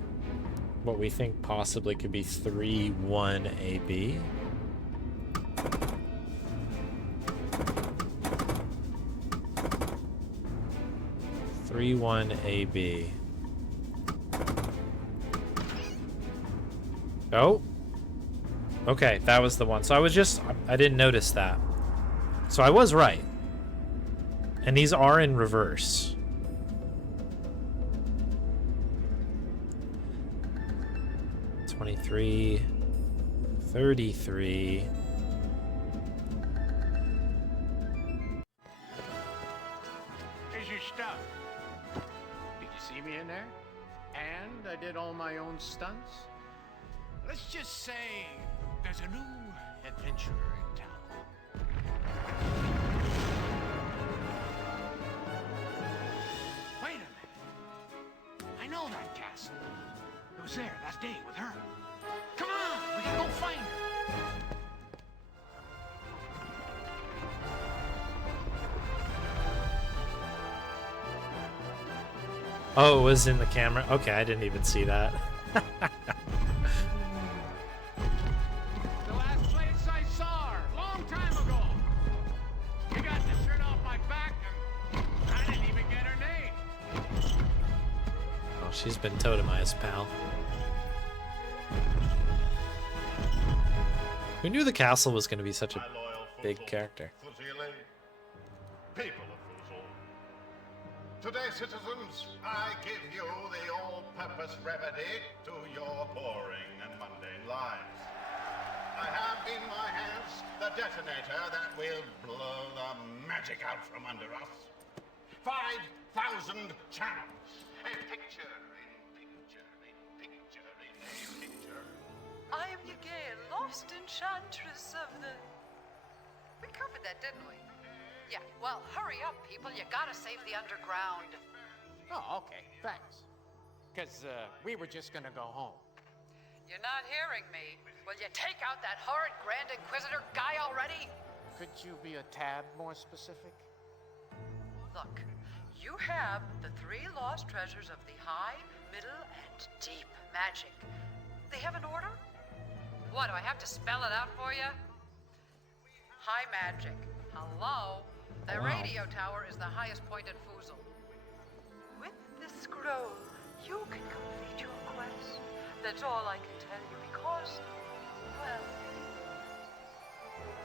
what we think possibly could be 3, 1 AB. Three, 1 AB. Oh. Okay, that was the one. So I didn't notice that. So I was right. And these are in reverse. $23, $33. Here's your stuff. Did you see me in there? And I did all my own stunts. Let's just say there's a new adventurer in town. Wait a minute. I know that castle. It was there that day with her. Come on, we can go find her. Oh, it was in the camera? Okay, I didn't even see that. The last place I saw her, long time ago. She got the shirt off my back and I didn't even get her name. Oh, she's been totemized, pal. Who knew the castle was going to be such a big character? People of Fuzul. Today, citizens, I give you the all-purpose remedy to your boring and mundane lives. I have in my hands the detonator that will blow the magic out from under us. 1,000 channels. A picture in picture in picture in a picture. I am your gay, lost enchantress of the... We covered that, didn't we? Yeah, well, hurry up, people. You gotta save the underground. Oh, okay. Thanks. Because we were just gonna go home. You're not hearing me. Will you take out that horrid Grand Inquisitor guy already? Could you be a tad more specific? Look, you have the 3 lost treasures of the high, middle, and deep magic. They have an order? What, do I have to spell it out for you? High magic. Hello? The Oh, wow. radio tower is the highest point in Foozle. With the scroll, you can complete your quest. That's all I can tell you because, well,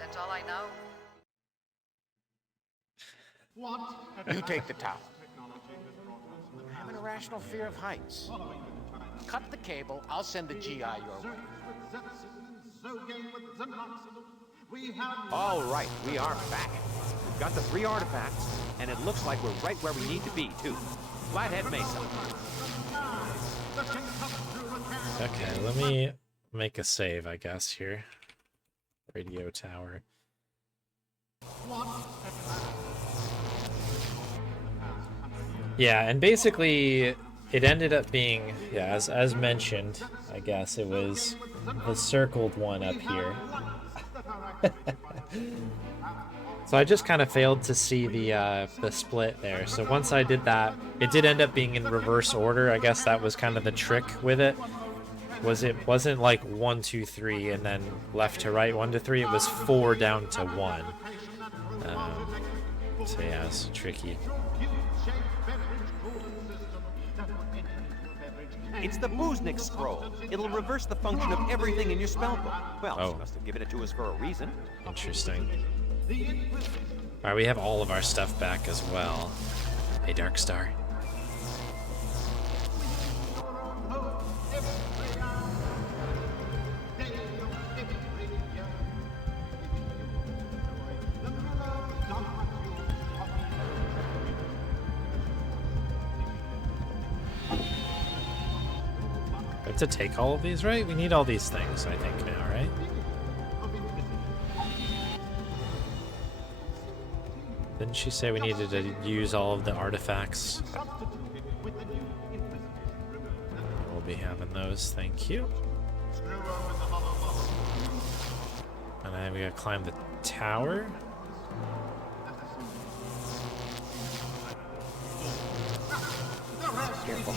that's all I know. You take the tower. I have an irrational fear of heights. Cut the cable. I'll send the GI your way. All right, we are back. We've got the 3 artifacts, and it looks like we're right where we need to be, too. Flathead Mesa. Okay, let me make a save, I guess, here. Radio tower. Yeah, and basically it ended up being, yeah, as mentioned, I guess it was the circled one up here. So I just kind of failed to see the split there. So once I did that, it did end up being in reverse order. I guess that was kind of the trick with it. It wasn't like 1, 2, 3 and then left to right 1 to 3. It was 4 down to 1. So yeah, it's tricky. It's the Booznik scroll. It'll reverse the function of everything in your spellbook. Well, she must have given it to us for a reason. Interesting. Alright, we have all of our stuff back as well. Hey, Darkstar. We have to take all of these, right? We need all these things, I think, now, right? Didn't she say we needed to use all of the artifacts? We'll be having those, thank you. And then we gotta climb the tower. Careful.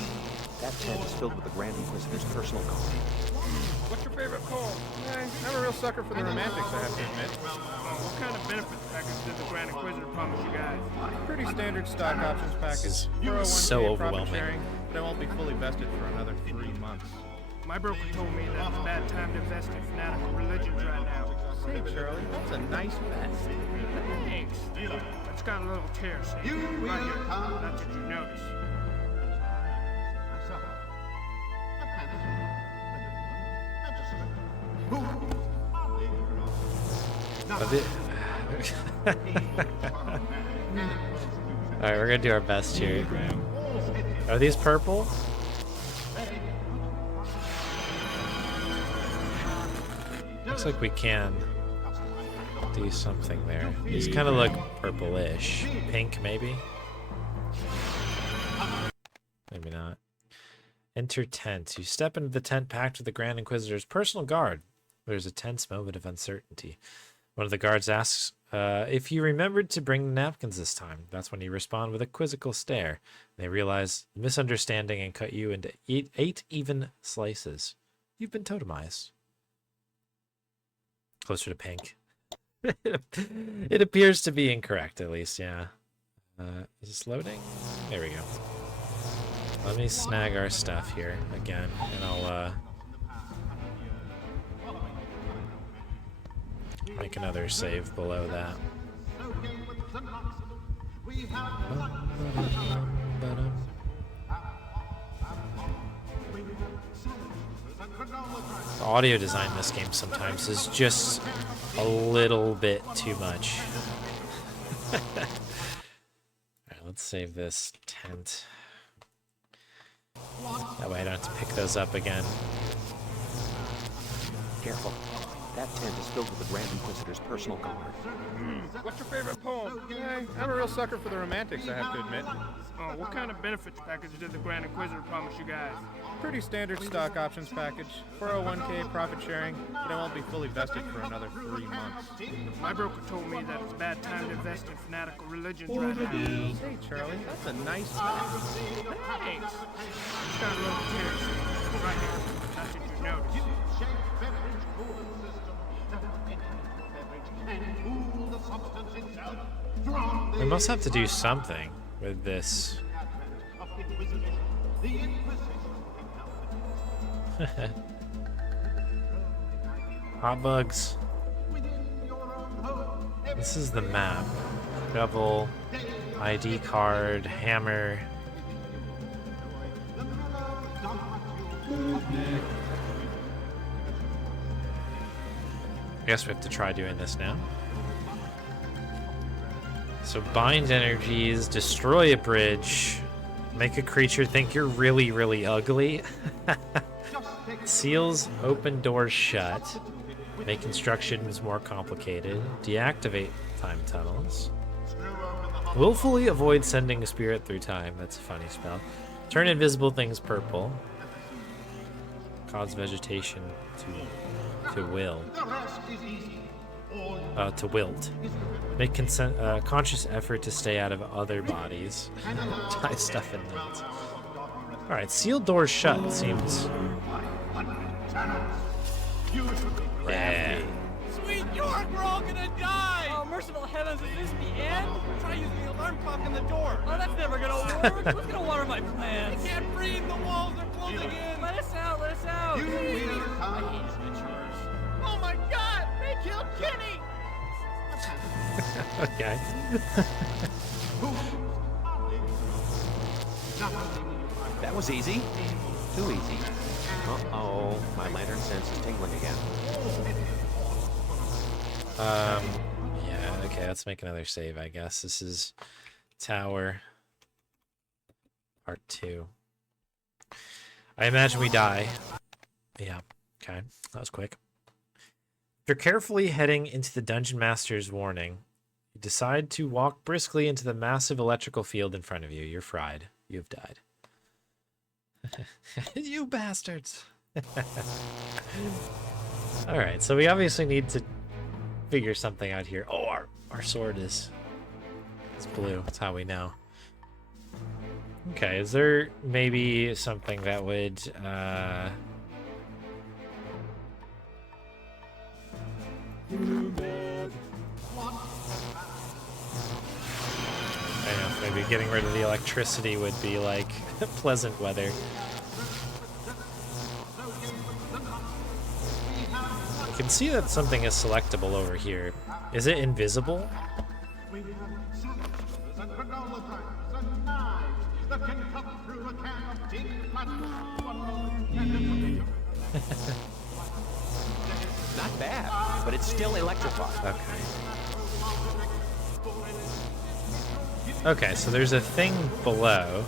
That tent is filled with the Grand Inquisitor's personal guard. What's your favorite poem? I'm a real sucker for the romantics, I have to admit. What kind of benefits package did the Grand Inquisitor promise you guys? Pretty standard stock options package. This is so 401k profit overwhelming. sharing, but I won't be fully vested for another 3 months. My broker told me that it's a bad time to invest in fanatical religions right now. Say, Charlie, that's a nice vest. Thanks. It's got a little tear right here. That's what you notice. Alright, we're gonna do our best here. Are these purple? Looks like we can do something there. These kind of look purplish. Pink, maybe? Maybe not. Enter tent. You step into the tent packed with the Grand Inquisitor's personal guard. There's a tense moment of uncertainty. One of the guards asks if you remembered to bring the napkins this time. That's when you respond with a quizzical stare. They realize the misunderstanding and cut you into 8 even slices. You've been totemized. Closer to pink. It appears to be incorrect, at least, yeah. Is this loading? There we go. Let me snag our stuff here again, and I'll make another save below that. The audio design in this game sometimes is just a little bit too much. Alright, let's save this tent. That way I don't have to pick those up again. Careful. That tent is filled with the Grand Inquisitor's personal guard. What's your favorite poem? I'm a real sucker for the romantics, I have to admit. Oh, what kind of benefits package did the Grand Inquisitor promise you guys? Pretty standard stock options package. 401k, profit sharing, but I won't be fully vested for another 3 months. My broker told me that it's a bad time to invest in fanatical religions right now. Hey, Charlie, that's a nice fact. Thanks. It's got a little tears. Right here. That's what you notice. We must have to do something with this. Hot bugs. This is the map. Shovel, ID card, hammer. I guess we have to try doing this now. So bind energies, destroy a bridge, make a creature think you're really, really ugly. Seals open doors shut, make instructions more complicated, deactivate time tunnels, willfully avoid sending a spirit through time, that's a funny spell, turn invisible things purple, cause vegetation to wilt. Make conscious effort to stay out of other bodies. Tie stuff in notes. Alright, sealed doors shut seems... Yeah. Sweet York, we're all gonna die! Oh, merciful heavens, is this the end? Try using the alarm clock on the door. Oh, that's never gonna work. What's gonna water my plants? I can't breathe, the walls are closing in. Let us out, let us out. Please. I hate adventurers. Oh my god, they killed Kenny! Okay. That was easy. Too easy. Uh-oh, my lantern sense is tingling again. Yeah, okay, let's make another save, I guess. This is Tower Part 2. I imagine we die. Yeah, okay, that was quick. After carefully heading into the Dungeon Master's warning, you decide to walk briskly into the massive electrical field in front of you. You're fried. You've died. You bastards! Alright, so we obviously need to figure something out here. Oh, our sword is... It's blue. That's how we know. Okay, is there maybe something that would... I don't know, maybe getting rid of the electricity would be like pleasant weather. You can see that something is selectable over here. Is it invisible? Not bad, but it's still electrified. Okay. Okay, so there's a thing below.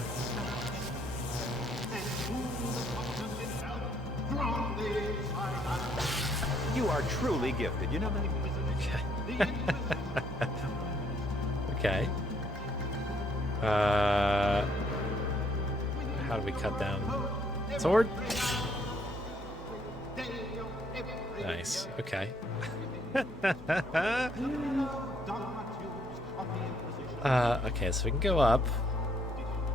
You are truly gifted, you know that? Okay. How do we cut down? Sword? Nice. Okay. Okay, so we can go up.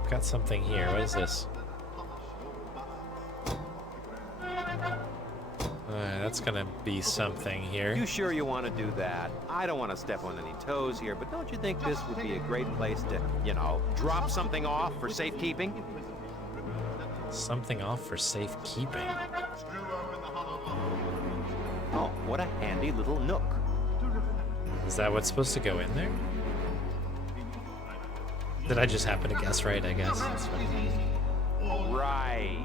Got something here. What is this? That's gonna be something here. You sure you want to do that? I don't want to step on any toes here, but don't you think this would be a great place to, you know, drop something off for safekeeping? Something off for safekeeping. Oh, what a handy little nook. Is that what's supposed to go in there? Did I just happen to guess right, I guess? Right.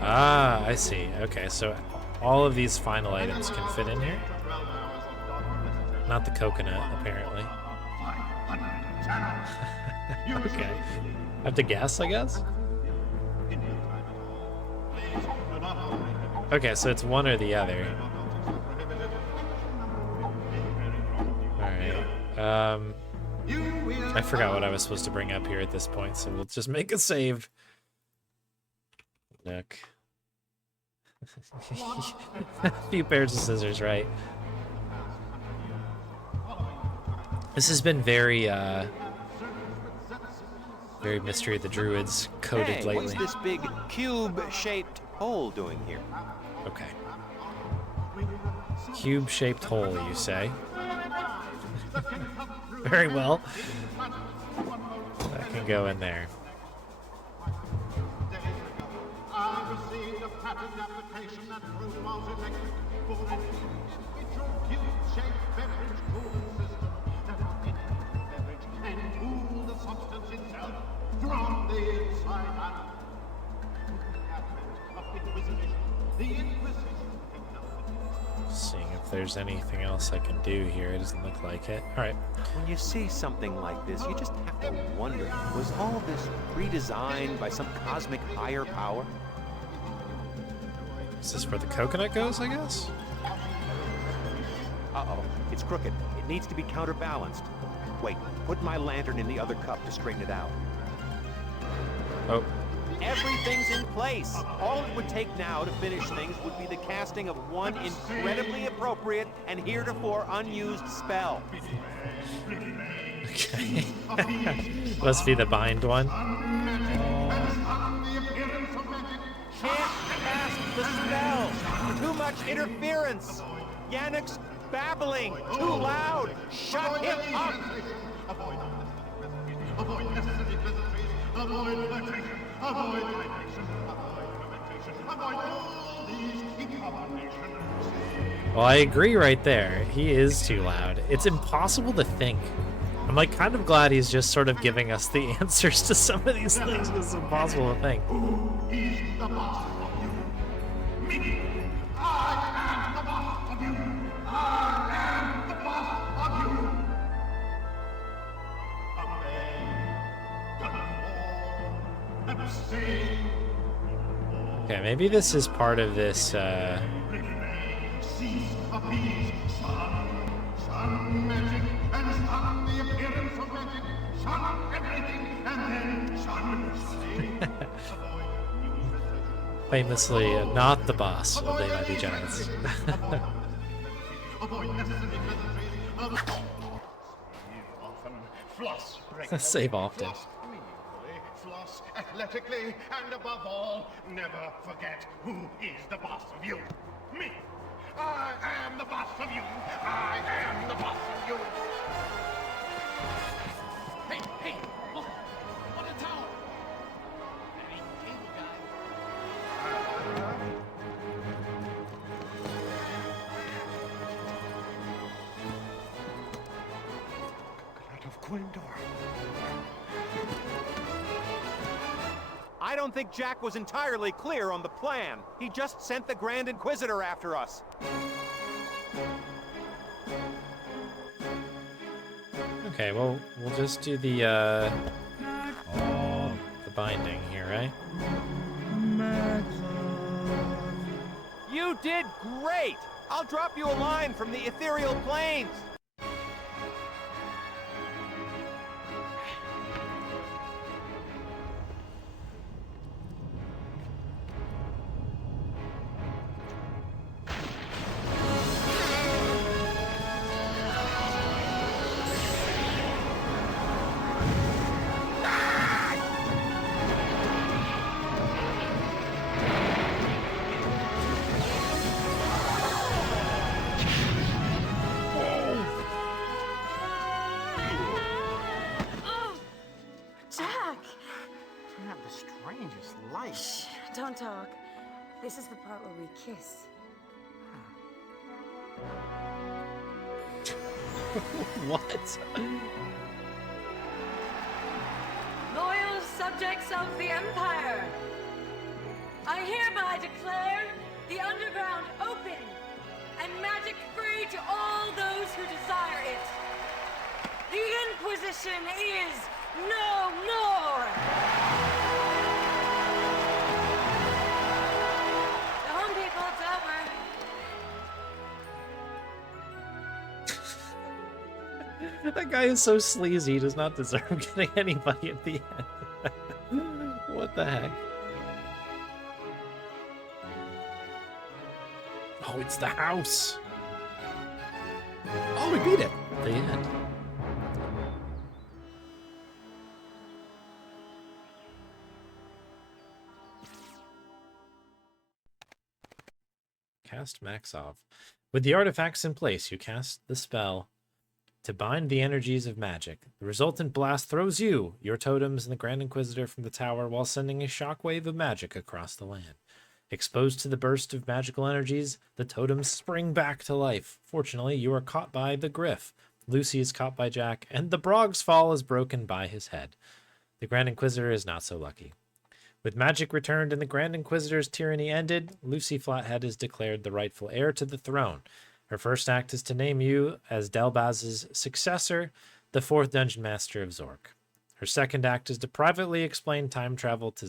Ah, I see. Okay, so all of these final items can fit in here? Not the coconut, apparently. Okay. I have to guess, I guess? Okay, so it's one or the other. Alright. I forgot what I was supposed to bring up here at this point, so we'll just make a save. Look. A few pairs of scissors, right? This has been very, very Mystery of the Druids coded lately. What's this big cube-shaped hole doing here? Okay. Cube-shaped hole, you say? Very well. That can go in there. I received a patent application that was electric for an individual cube-shaped beverage cooling system that penetrates the beverage and cool the substance itself from the inside out. With the advent of Inquisition, the Inquisition can help with this. Seeing if there's anything else I can do here. It doesn't look like it. All right. When you see something like this, you just have to wonder, was all this redesigned by some cosmic higher power? Is this where the coconut goes, I guess? Uh-oh, it's crooked. It needs to be counterbalanced. Wait, put my lantern in the other cup to straighten it out. Oh. Everything's in place. All it would take now to finish things would be the casting of one incredibly appropriate and heretofore unused spell. Okay. Must be the bind one. Can't cast the spell. Too much interference. Yannick's babbling. Too loud. Shut him up. Avoid necessary pleasantries. Avoid flirtation. Avoid vibration. Avoid fermentation. Avoid all these key combinations. Well, I agree right there. He is too loud. It's impossible to think. I'm like kind of glad he's just sort of giving us the answers to some of these things. It's impossible to think. Who is the boss of you? Me. I am the boss of you. I am the boss of you. Obey. Done for. Abstain. Okay, maybe this is part of this, Cease. Appease. Sun magic and sun the appearance of magic. Sun everything and then sun stay. famously not the boss of They Might Be Giants. Avoid necessary pleasantries. Often. Floss regularly. Save often. Floss meaningfully. Floss athletically. And above all, never forget who is the boss of you. Me. I am the boss of you. I am the boss of you. Hey, hey, look. On the tower. That ain't the cable guy. Coconut of Gwendor. I don't think Jack was entirely clear on the plan. He just sent the Grand Inquisitor after us. Okay, well, we'll just do the binding here, right? You did great! I'll drop you a line from the ethereal planes. Don't talk. This is the part where we kiss. What? Loyal subjects of the Empire, I hereby declare the underground open and magic free to all those who desire it. The Inquisition is No more! Go home, people. It's over. That guy is so sleazy. He does not deserve getting anybody at the end. What the heck? Oh, it's the house. Oh, we beat it. The end. Cast Max off. With the artifacts in place, you cast the spell to bind the energies of magic. The resultant blast throws you, your totems, and the Grand Inquisitor from the tower while sending a shockwave of magic across the land. Exposed to the burst of magical energies, the totems spring back to life. Fortunately, you are caught by the Griff. Lucy is caught by Jack, and the Brog's fall is broken by his head. The Grand Inquisitor is not so lucky. With magic returned and the Grand Inquisitor's tyranny ended, Lucy Flathead is declared the rightful heir to the throne. Her first act is to name you as Delbaz's successor, the fourth Dungeon Master of Zork. Her second act is to privately explain time travel to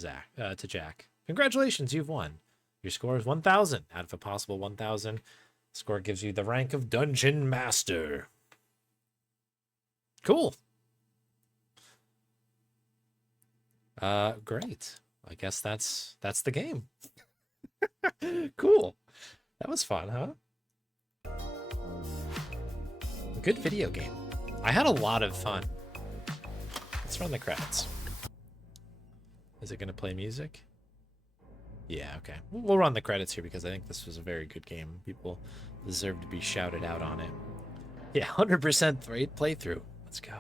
Jack. Congratulations, you've won. Your score is 1,000 out of a possible 1,000. Score gives you the rank of Dungeon Master. Cool. Great. I guess that's the game. Cool. That was fun, huh? Good video game. I had a lot of fun. Let's run the credits. Is it going to play music? Yeah, okay. We'll run the credits here because I think this was a very good game. People deserve to be shouted out on it. Yeah, 100% playthrough. Let's go.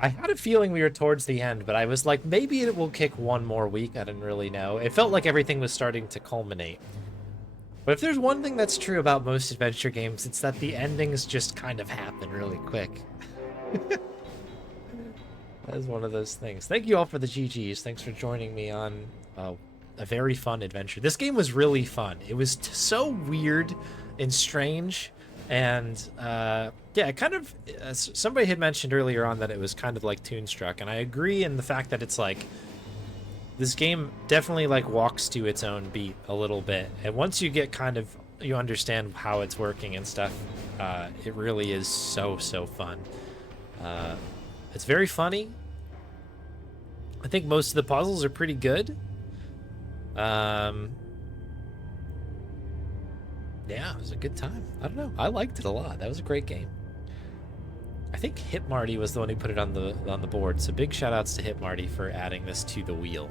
I had a feeling we were towards the end, but I was like, maybe it will kick one more week. I didn't really know. It felt like everything was starting to culminate. But if there's one thing that's true about most adventure games, it's that the endings just kind of happen really quick. That is one of those things. Thank you all for the GGs. Thanks for joining me on a very fun adventure. This game was really fun. It was so weird and strange. And yeah, kind of, somebody had mentioned earlier on that it was kind of like Toonstruck. And I agree in the fact that it's like, this game definitely like walks to its own beat a little bit. And once you get kind of, you understand how it's working and stuff, it really is so fun. It's very funny. I think most of the puzzles are pretty good. Yeah, it was a good time. I don't know. I liked it a lot. That was a great game. I think Hit Marty was the one who put it on the board. So big shout outs to Hit Marty for adding this to the wheel.